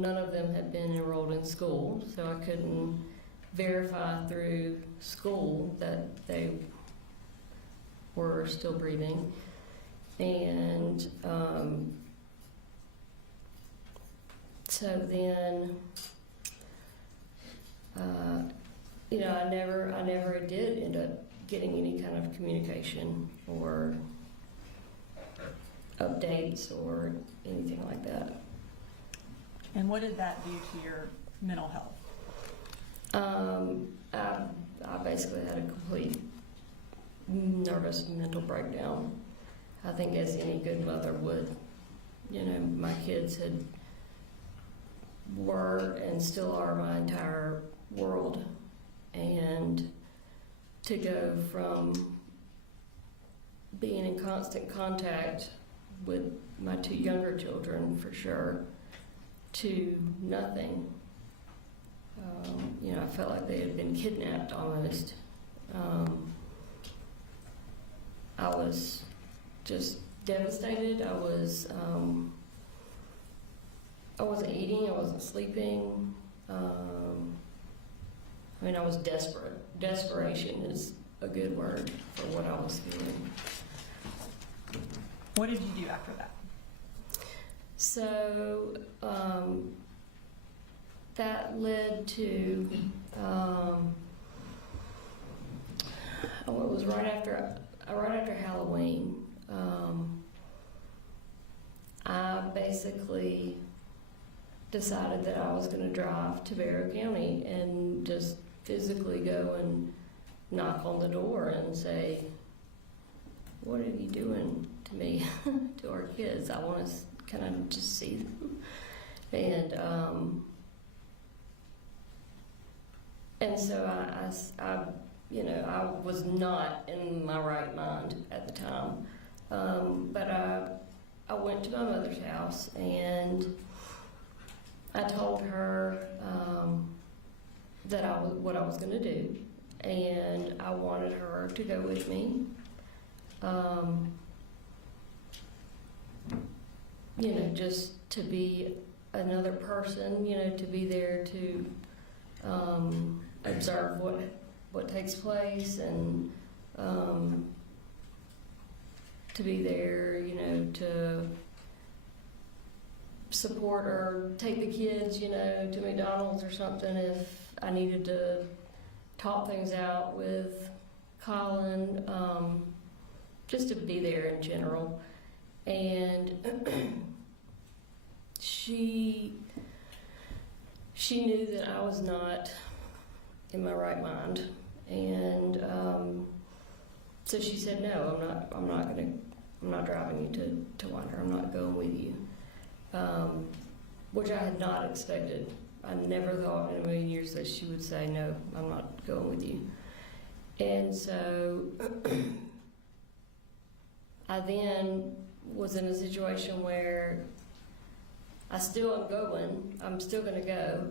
none of them had been enrolled in school, so I couldn't verify through school that they were still breathing. And so then, I never did end up getting any kind of communication or updates or anything like that. And what did that do to your mental health? I basically had a complete nervous mental breakdown. I think as any good mother would. My kids were and still are my entire world. And to go from being in constant contact with my two younger children, for sure, to nothing. I felt like they had been kidnapped almost. I was just devastated. I wasn't eating, I wasn't sleeping. I was desperate. Desperation is a good word for what I was feeling. What did you do after that? So that led to it was right after Halloween. I basically decided that I was going to drive to Barrow County and just physically go and knock on the door and say, "What are you doing to me, to our kids? I want to kind of just see them." And so I was not in my right mind at the time. But I went to my mother's house and I told her what I was going to do. and I wanted her to go with me. You know, just to be another person, you know, to be there to observe what takes place, and to be there, you know, to support or take the kids, you know, to McDonald's or something if I needed to talk things out with Colin, just to be there in general. And she knew that I was not in my right mind, and so she said, "No, I'm not driving you to Winder. I'm not going with you," which I had not expected. I never thought in a million years that she would say, "No, I'm not going with you." And so I then was in a situation where I still am going. I'm still going to go,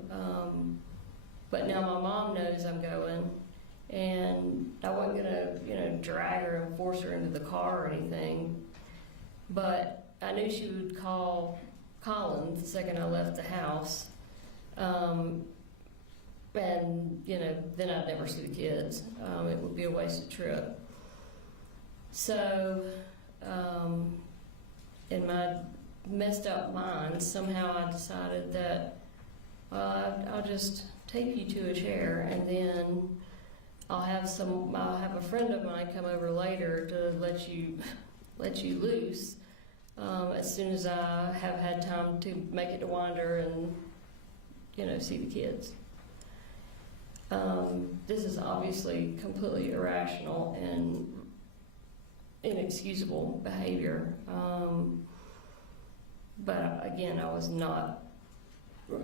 but now my mom knows I'm going, and I wasn't going to, you know, drag her and force her into the car or anything. But I knew she would call Colin the second I left the house, and you know, then I'd never see the kids. It would be a wasted trip. So, in my messed up mind, somehow I decided that I'll just take you to a chair, and then I'll have a friend of mine come over later to let you loose as soon as I have had time to make it to Winder and, you know, see the kids. This is obviously completely irrational and inexcusable behavior. But again, I was not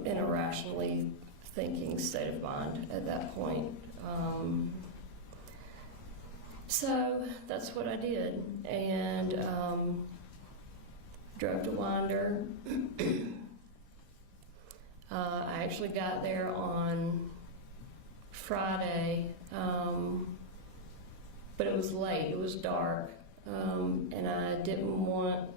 in a rationally thinking state of mind at that point. So that's what I did, and drove to Winder. I actually got there on Friday, but it was late. It was dark, and I didn't want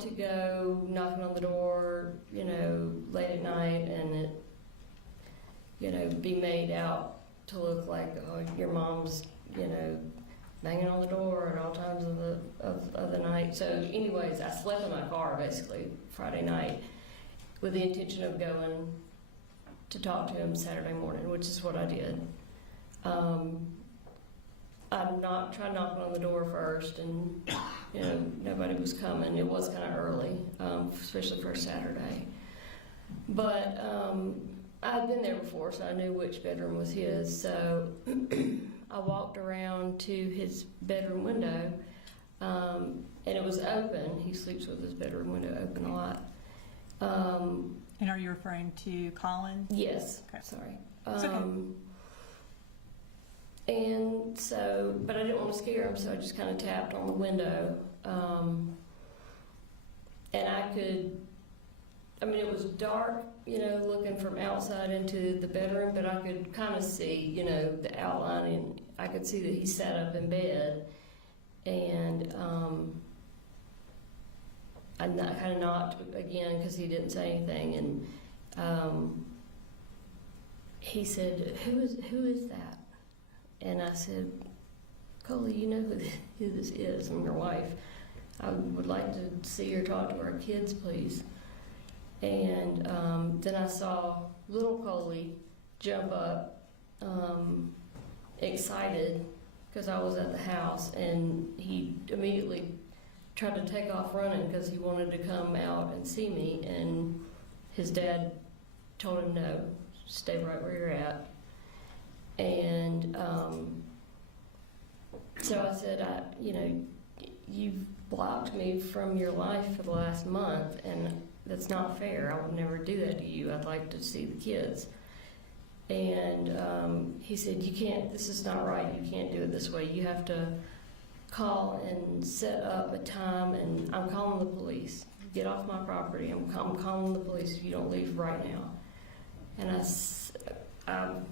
to go knocking on the door, you know, late at night, and it, you know, be made out to look like, oh, your mom's, you know, banging on the door at all times of the night. So anyways, I slept in my car basically Friday night with the intention of going to talk to him Saturday morning, which is what I did. I tried knocking on the door first, and you know, nobody was coming. It was kind of early, especially for a Saturday. But I had been there before, so I knew which bedroom was his. So I walked around to his bedroom window, and it was open. He sleeps with his bedroom window open a lot. And are you referring to Colin? Yes. Okay. Sorry. It's okay. And so, but I didn't want to scare him, so I just kind of tapped on the window. And I mean, it was dark, you know, looking from outside into the bedroom, but I could kind of see, you know, the outline, and I could see that he sat up in bed. And I kind of knocked again because he didn't say anything. And he said, who is that? And I said, Coley, you know who this is? I'm your wife. I would like to see or talk to our kids, please. And then I saw little Coley jump up, excited, because I was at the house, and he immediately tried to take off running because he wanted to come out and see me, and his dad told him, no, stay right where you're at. And so I said, you know, you've blocked me from your life for the last month, and that's not fair. I would never do that to you. I'd like to see the kids. And he said, you can't, this is not right. You can't do it this way. You have to call and set up a time, and I'm calling the police. Get off my property. I'm calling the police if you don't leave right now. And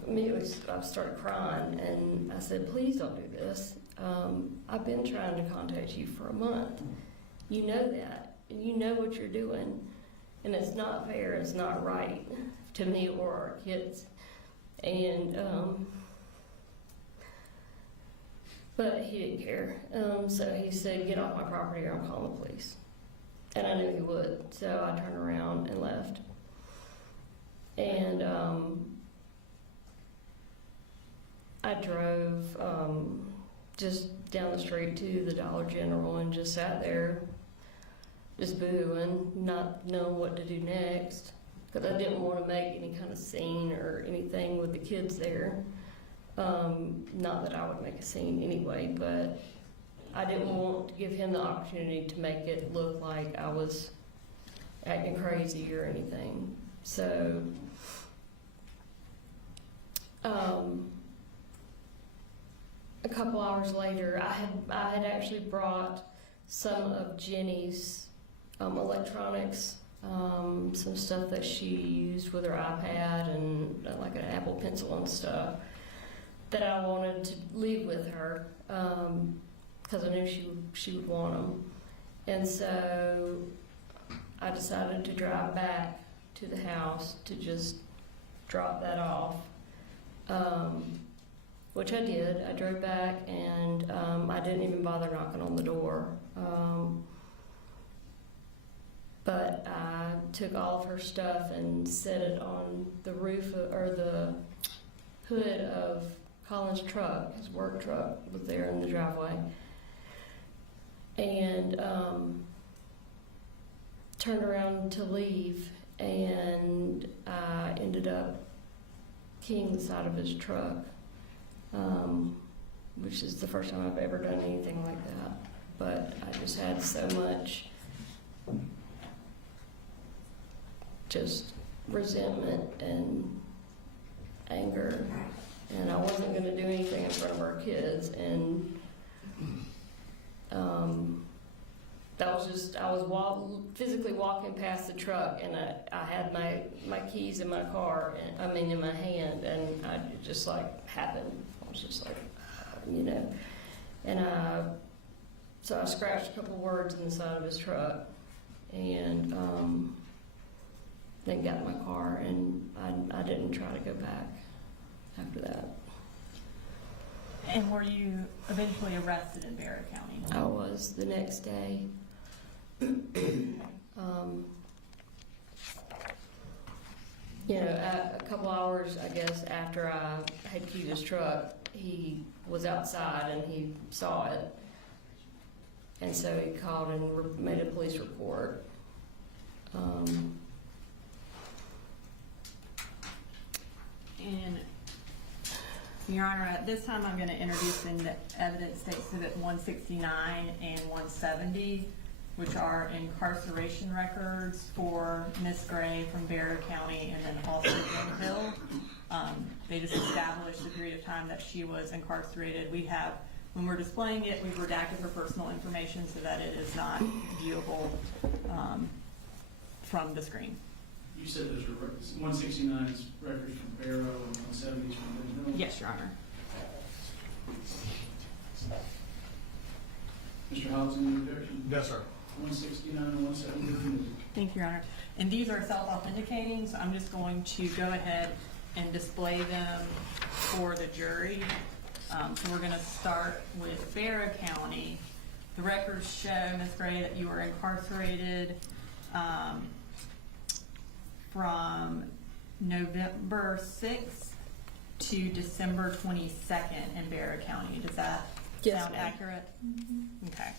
immediately I started crying, and I said, please don't do this. I've been trying to contact you for a month. You know that, and you know what you're doing, and it's not fair, it's not right to me or our kids. And, but he didn't care. So he said, get off my property or I'm calling the police. And I knew he would, so I turned around and left. And I drove just down the street to the Dollar General and just sat there, just booing, not knowing what to do next, because I didn't want to make any kind of scene or anything with the kids there. Not that I would make a scene anyway, but I didn't want to give him the opportunity to make it look like I was acting crazy or anything. So, a couple hours later, I had actually brought some of Jenny's electronics, some stuff that she used with her iPad and like an Apple Pencil and stuff that I wanted to leave with her because I knew she would want them. And so I decided to drive back to the house to just drop that off. Which I did. I drove back and I didn't even bother knocking on the door. But I took all of her stuff and set it on the roof or the hood of Colin's truck. His work truck was there in the driveway. And turned around to leave, and I ended up keying the side of his truck. Which is the first time I've ever done anything like that. But I just had so much just resentment and anger, and I wasn't going to do anything in front of our kids. And I was physically walking past the truck, and I had my keys in my car, in my hand, and it just like happened. I was just like, and so I scratched a couple words in the side of his truck, and then got in my car, and I didn't try to go back after that. And were you eventually arrested in Barrow County? I was the next day. A couple hours, I guess, after I had keyed his truck, he was outside and he saw it. And so he called and made a police report. And Your Honor, at this time I'm going to introduce in the evidence exhibit 169 and 170, which are incarceration records for Miss Gray from Barrow County and then also Jim Hill. They just established the period of time that she was incarcerated. When we're displaying it, we've redacted her personal information so that it is not viewable from the screen. You said those were 169 is records from Barrow and 170 is from Vandalism? Yes, Your Honor. Mr. Hobbs, any objection? Yes, sir. 169 and 170 are removed. Thank you, Your Honor. And these are self-authenticating, so I'm just going to go ahead and display them for the jury. So we're going to start with Barrow County. The records show, Ms. Gray, that you were incarcerated from November 6th to December 22nd in Barrow County. Does that sound accurate? Mm-hmm. Okay.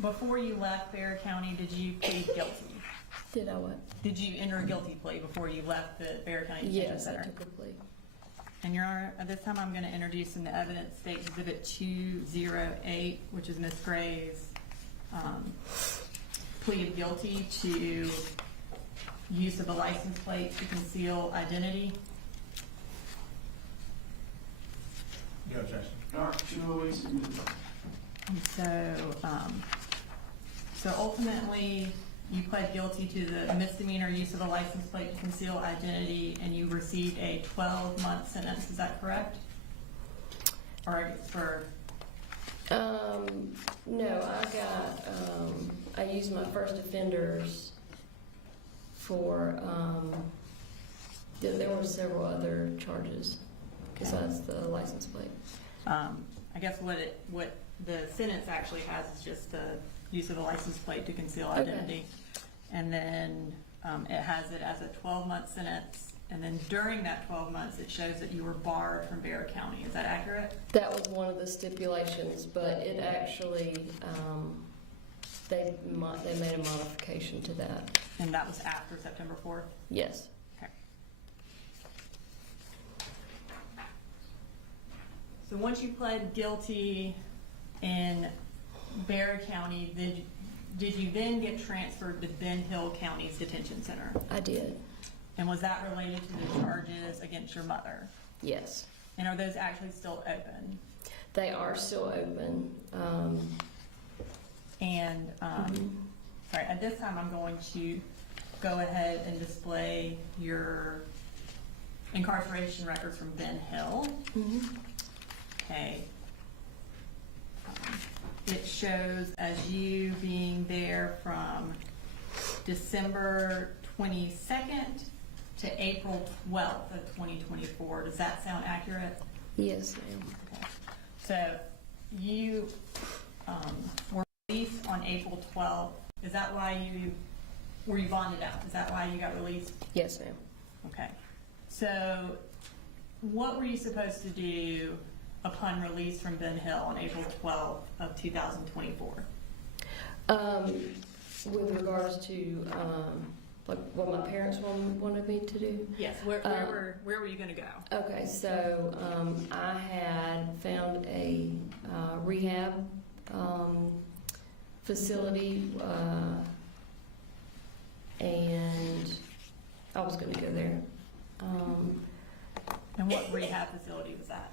Before you left Barrow County, did you plead guilty? Did I what? Did you enter a guilty plea before you left the Barrow County Detention Center? Yes, I took a plea. And Your Honor, at this time I'm going to introduce in the evidence state exhibit 208, which is Ms. Gray's plea of guilty to use of a license plate to conceal identity. No objection. All right, 208 submitted. And so ultimately, you pled guilty to the misdemeanor use of a license plate to conceal identity, and you received a 12-month sentence. Is that correct? Or for No, I used my first offenders for, there were several other charges besides the license plate. I guess what the sentence actually has is just the use of a license plate to conceal identity. And then it has it as a 12-month sentence. And then during that 12 months, it shows that you were barred from Bexar County. Is that accurate? That was one of the stipulations, but it actually, they made a modification to that. And that was after September 4th? Yes. Okay. So once you pled guilty in Bexar County, did you then get transferred to Ben Hill County's detention center? I did. And was that related to the charges against your mother? Yes. And are those actually still open? They are still open. Sorry, at this time I'm going to go ahead and display your incarceration records from Ben Hill. Okay. It shows as you being there from December 22nd to April 12th of 2024. Does that sound accurate? Yes, ma'am. Okay. So you were released on April 12th. Is that why were you bonded out? Is that why you got released? Yes, ma'am. Okay. So what were you supposed to do upon release from Ben Hill on April 12th of 2024? With regards to like what my parents wanted me to do. Yes. Where were you going to go? Okay, so I had found a rehab facility, and I was going to go there. And what rehab facility was that?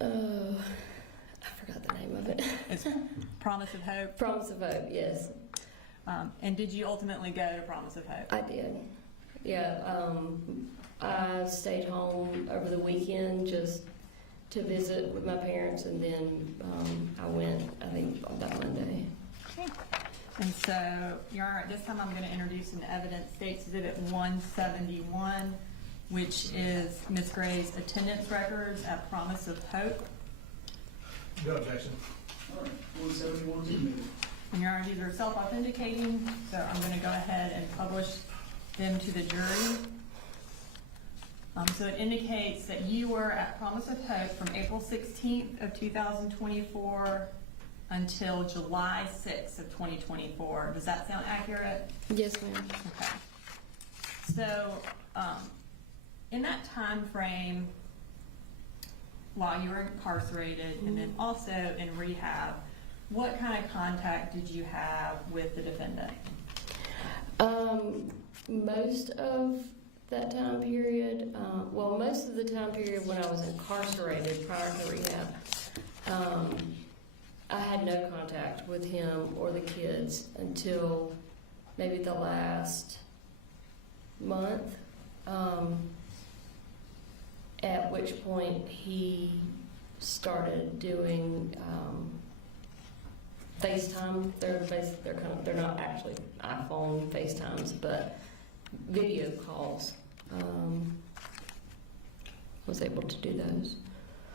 I forgot the name of it. It's Promise of Hope. Promise of Hope, yes. And did you ultimately go to Promise of Hope? I did. Yeah, I stayed home over the weekend just to visit with my parents, and then I went, I think, on that Monday. Okay. And so, Your Honor, at this time I'm going to introduce an evidence, State's Exhibit 171, which is Ms. Gray's attendance records at Promise of Hope. No objection. All right, 171 is admitted. And Your Honor, these are self-authenticating, so I'm going to go ahead and publish them to the jury. So it indicates that you were at Promise of Hope from April 16th of 2024 until July 6th of 2024. Does that sound accurate? Yes, ma'am. Okay. So, in that time frame, while you were incarcerated and then also in rehab, what kind of contact did you have with the defendant? Most of that time period, most of the time period when I was incarcerated prior to rehab, I had no contact with him or the kids until maybe the last month, at which point he started doing FaceTime. They're not actually iPhone FaceTimes, but video calls. Was able to do those.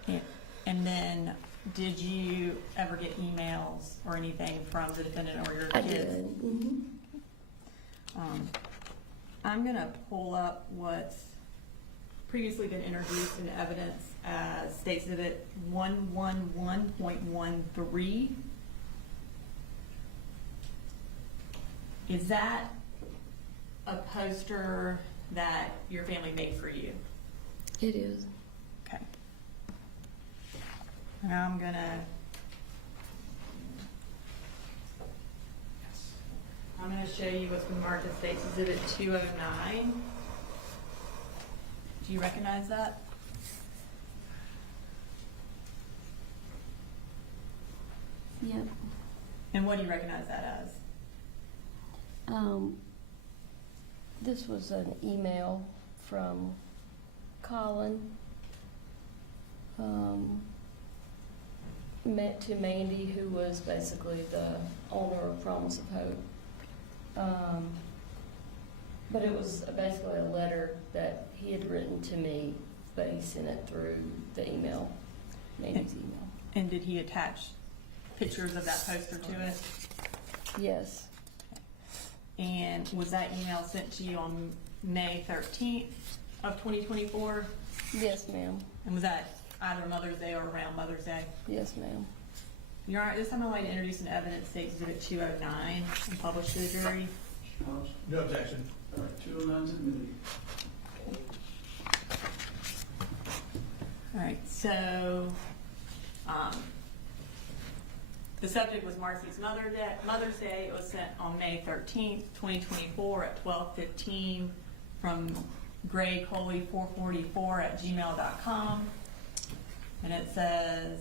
Yeah. And then, did you ever get emails or anything from the defendant or your kids? I did. Mm-hmm. I'm going to pull up what's previously been introduced in evidence as State's Exhibit 111.13. Is that a poster that your family made for you? It is. Okay. Now I'm gonna show you what's been marked as State's Exhibit 209. Do you recognize that? Yep. And what do you recognize that as? This was an email from Colin to Mandy, who was basically the owner of Promise of Hope. But it was basically a letter that he had written to me, but he sent it through the email, Mandy's email. And did he attach pictures of that poster to it? Yes. And was that email sent to you on May 13th of 2024? Yes, ma'am. And was that either Mother's Day or around Mother's Day? Yes, ma'am. Your Honor, this time I'd like to introduce an evidence state exhibit 209 and publish to the jury. House. No objection. All right, 209's admitted. All right, so the subject was Marcy's Mother's Day. It was sent on May 13th, 2024 at 12:15 from Gray Coley 444 at gmail.com. And it says,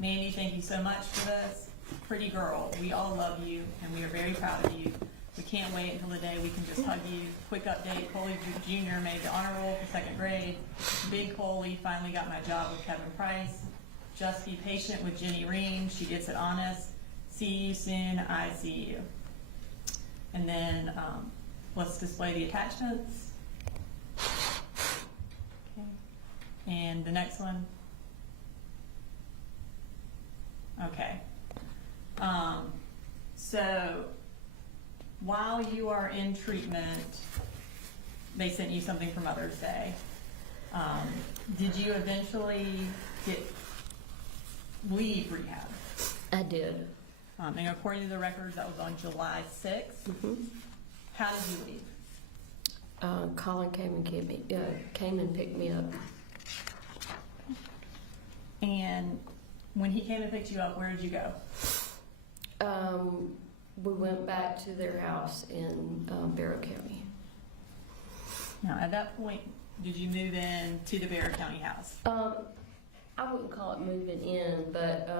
Mandy, thank you so much for this. Pretty girl, we all love you and we are very proud of you. We can't wait until the day we can just hug you. Quick update, Coley Jr. made the honor roll for 2nd grade. Big Coley finally got my job with Kevin Price. Just be patient with Jenny Ream. She gets it honest. See you soon. I see you. And then let's display the attachments. Okay. And the next one. Okay. So while you are in treatment, they sent you something for Mother's Day. Did you eventually leave rehab? I did. And according to the records, that was on July 6th. Mm-hmm. How did you leave? Colin came and picked me up. And when he came and picked you up, where did you go? We went back to their house in Barrow County. Now, at that point, did you move in to the Barrow County house? I wouldn't call it moving in, but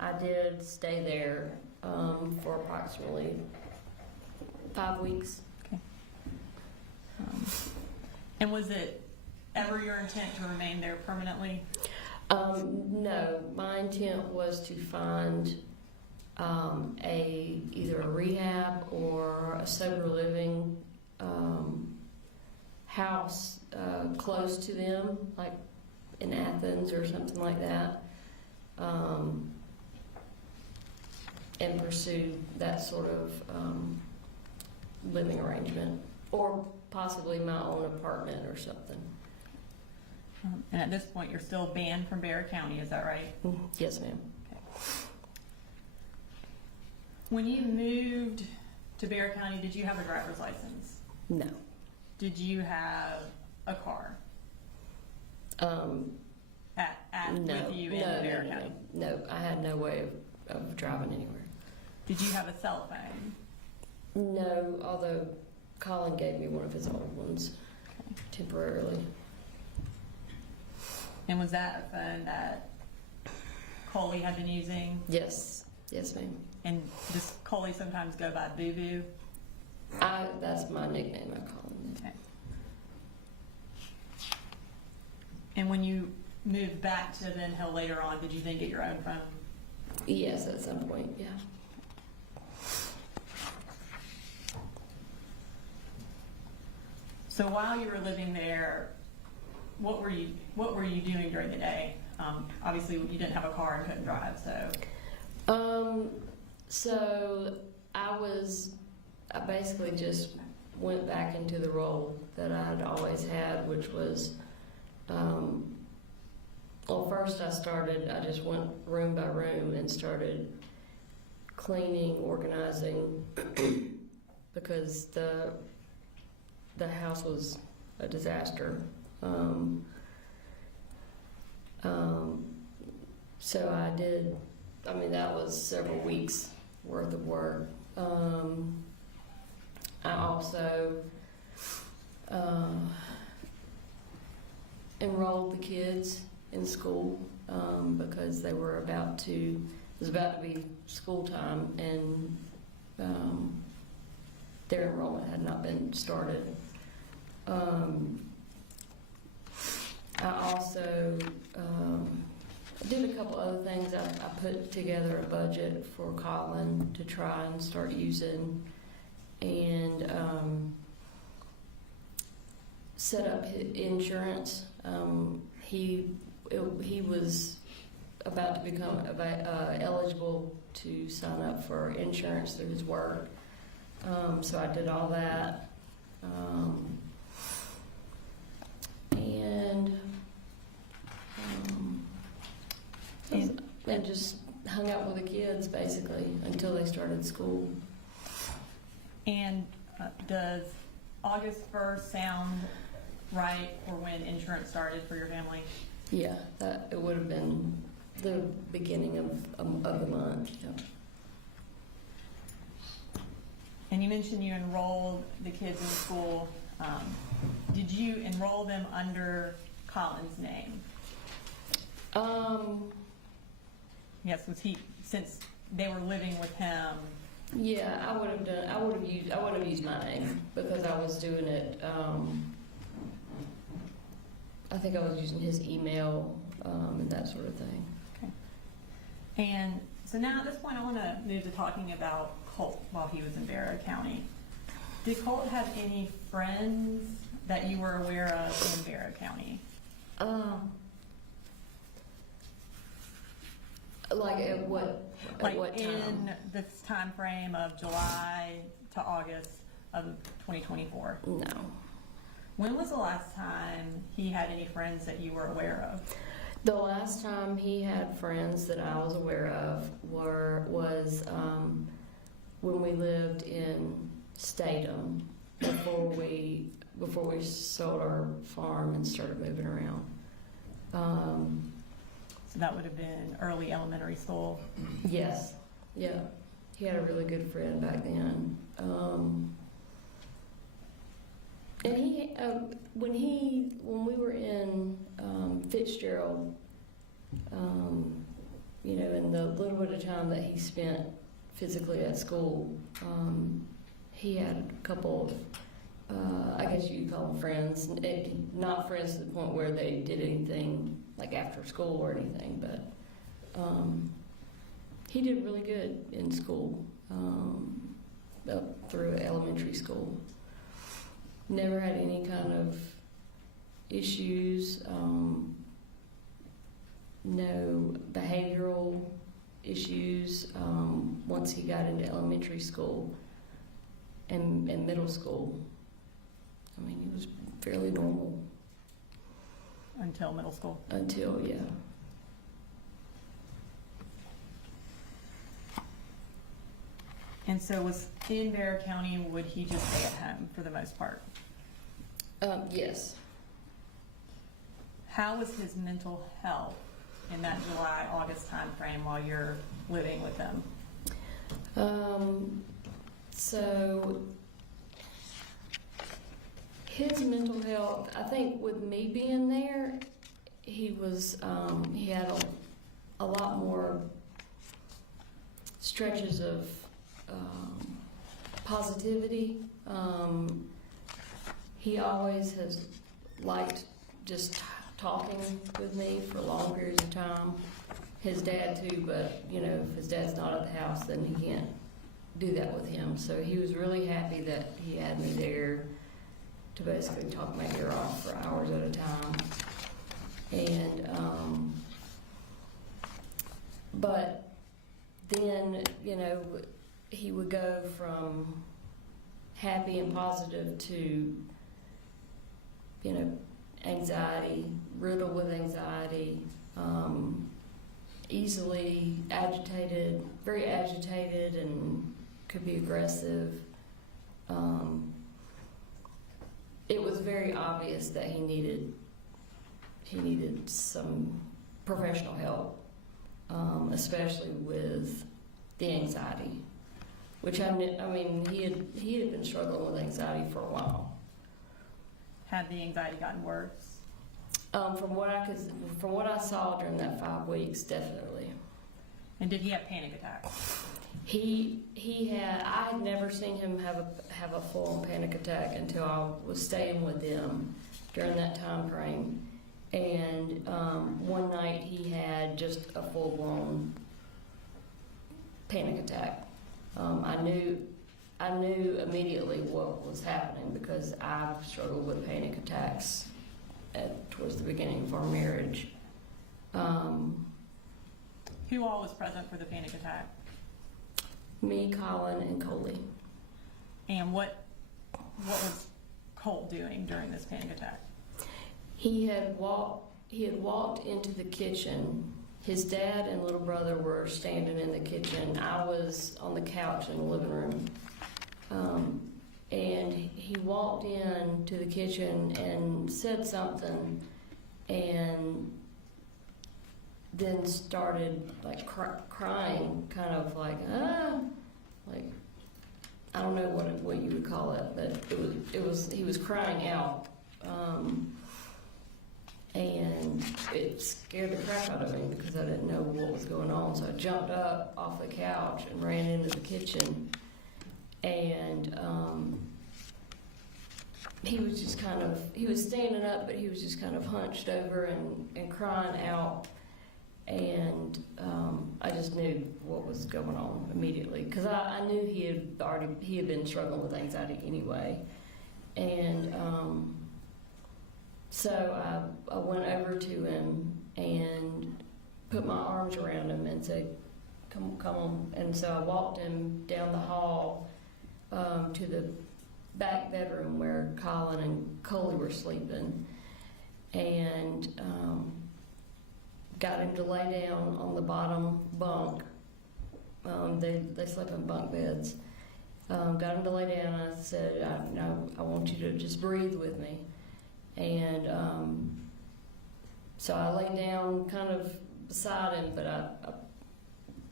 I did stay there for approximately 5 weeks. Okay. And was it ever your intent to remain there permanently? No, my intent was to find either a rehab or a sober living house close to them, like in Athens or something like that, and pursue that sort of living arrangement, or possibly my own apartment or something. And at this point, you're still banned from Barrow County, is that right? Yes, ma'am. Okay. When you moved to Barrow County, did you have a driver's license? No. Did you have a car? No, With you in Barrow County? No, I had no way of driving anywhere. Did you have a cell phone? No, although Colin gave me one of his old ones temporarily. And was that a phone that Coley had been using? Yes, ma'am. And does Coley sometimes go by Boo Boo? That's my nickname. I call him. Okay. And when you moved back to Ben Hill later on, did you then get your own phone? Yes, at some point. Yeah. So while you were living there, what were you doing during the day? Obviously, you didn't have a car and couldn't drive, so. So I basically just went back into the role that I had always had, which was, first I just went room by room and started cleaning, organizing, because the house was a disaster. So that was several weeks worth of work. I also enrolled the kids in school because it was about to be school time, and their enrollment had not been started. I also did a couple other things. I put together a budget for Colin to try and start using, and set up his insurance. He was about to become eligible to sign up for insurance through his work. So I did all that. And just hung out with the kids basically until they started school. And does August 1st sound right for when insurance started for your family? Yeah, that it would have been the beginning of the month. Yeah. And you mentioned you enrolled the kids in school. Did you enroll them under Colin's name? Yes, was he, since they were living with him? Yeah, I would have used my name because I was doing it. I think I was using his email and that sort of thing. Okay. And so now at this point, I want to move to talking about Colt while he was in Vera County. Did Colt have any friends that you were aware of in Vera County? Like at what Like time? in this time frame of July to August of 2024? No. When was the last time he had any friends that you were aware of? The last time he had friends that I was aware of was when we lived in Statham before we sold our farm and started moving around. So that would have been early elementary school. Yes, yeah. He had a really good friend back then. And he, when we were in Fitzgerald, in the little bit of time that he spent physically at school, he had a couple of, I guess you'd call them friends, not friends to the point where they did anything like after school or anything, but he did really good in school, up through elementary school. Never had any kind of issues, no behavioral issues once he got into elementary school and middle school. I mean, he was fairly normal. Until middle school. Until, yeah. And so was in Vera County, would he just stay at home for the most part? Yes. How was his mental health in that July, August time frame while you're living with him? So his mental health, I think with me being there, he had a lot more stretches of positivity. He always has liked just talking with me for long periods of time. His dad too, but if his dad's not at the house, then he can't do that with him. So he was really happy that he had me there to basically talk my ear off for hours at a time. And but then he would go from happy and positive to anxiety, riddled with anxiety, easily agitated, very agitated, and could be aggressive. It was very obvious that he needed some professional help, especially with the anxiety, which he had been struggling with anxiety for a while. Had the anxiety gotten worse? From what I saw during that 5 weeks, definitely. And did he have panic attacks? I had never seen him have a full panic attack until I was staying with them during that time frame. And one night he had just a full-blown panic attack. I knew immediately what was happening because I've struggled with panic attacks towards the beginning of our marriage. Who all was present for the panic attack? Me, Colin, and Coley. And what was Colt doing during this panic attack? He had walked into the kitchen. His dad and little brother were standing in the kitchen. I was on the couch in the living room. And he walked in to the kitchen and said something and then started like crying, kind of like I don't know what you would call it, but he was crying out. And it scared the crap out of me because I didn't know what was going on. So I jumped up off the couch and ran into the kitchen. And he was just he was standing up, but he was just kind of hunched over and crying out. And I just knew what was going on immediately because I knew he had been struggling with anxiety anyway. And so I went over to him and put my arms around him and said, come on. And so I walked him down the hall to the back bedroom where Colin and Coley were sleeping, and got him to lay down on the bottom bunk. They slept in bunk beds. Got him to lay down, and I said, I want you to just breathe with me. And so I lay down kind of beside him, but I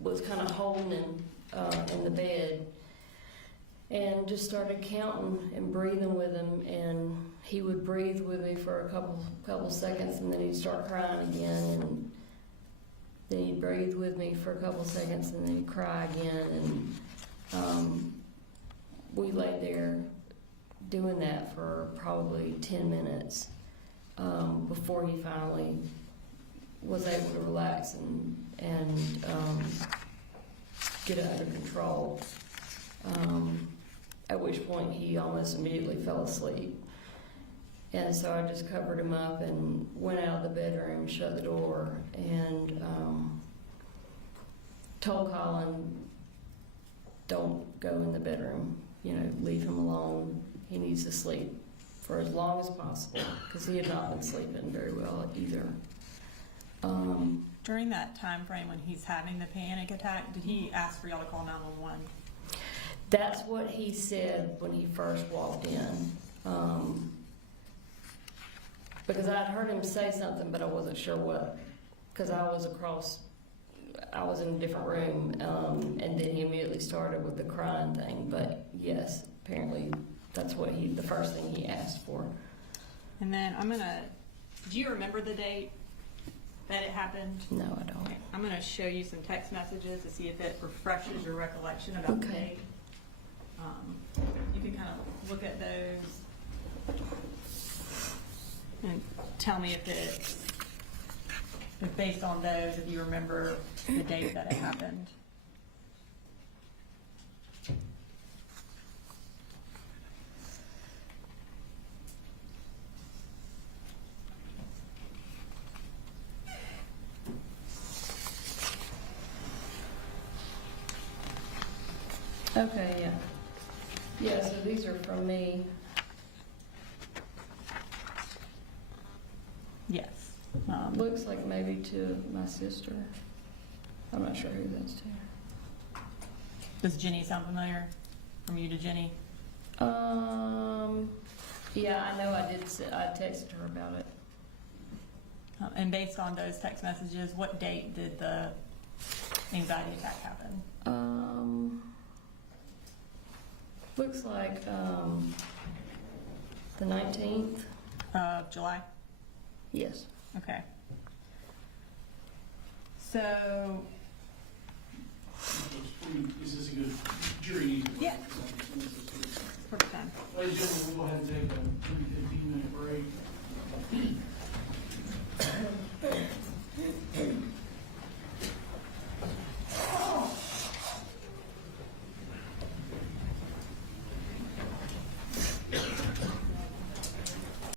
was kind of holding him in the bed and just started counting and breathing with him. And he would breathe with me for a couple seconds, and then he'd start crying again. And then he'd breathe with me for a couple seconds, and then he'd cry again. And we lay there doing that for probably 10 minutes before he finally was able to relax and get it under control. At which point he almost immediately fell asleep. And so I just covered him up and went out of the bedroom, shut the door, and told Colin, don't go in the bedroom, leave him alone. He needs to sleep for as long as possible because he had not been sleeping very well either. During that time frame when he's having the panic attack, did he ask for y'all to call 911? That's what he said when he first walked in. Because I'd heard him say something, but I wasn't sure what, because I was in a different room, and then he immediately started with the crying thing. But yes, apparently that's what the first thing he asked for. And then do you remember the date that it happened? No, I don't. Okay. I'm gonna show you some text messages to see if it refreshes your recollection about the date. You can kind of look at those and tell me if based on those, if you remember the date that it happened. Okay, yeah. Yeah, so these are from me. Yes. Looks like maybe to my sister. I'm not sure who that's to. Does Jenny sound familiar? From you to Jenny? Yeah, I know I texted her about it. And based on those text messages, what date did the anxiety attack happen? Looks like the 19th. Of July? Yes. Okay. So, Is this a good jury? Yeah. Perfect time. Ladies and gentlemen,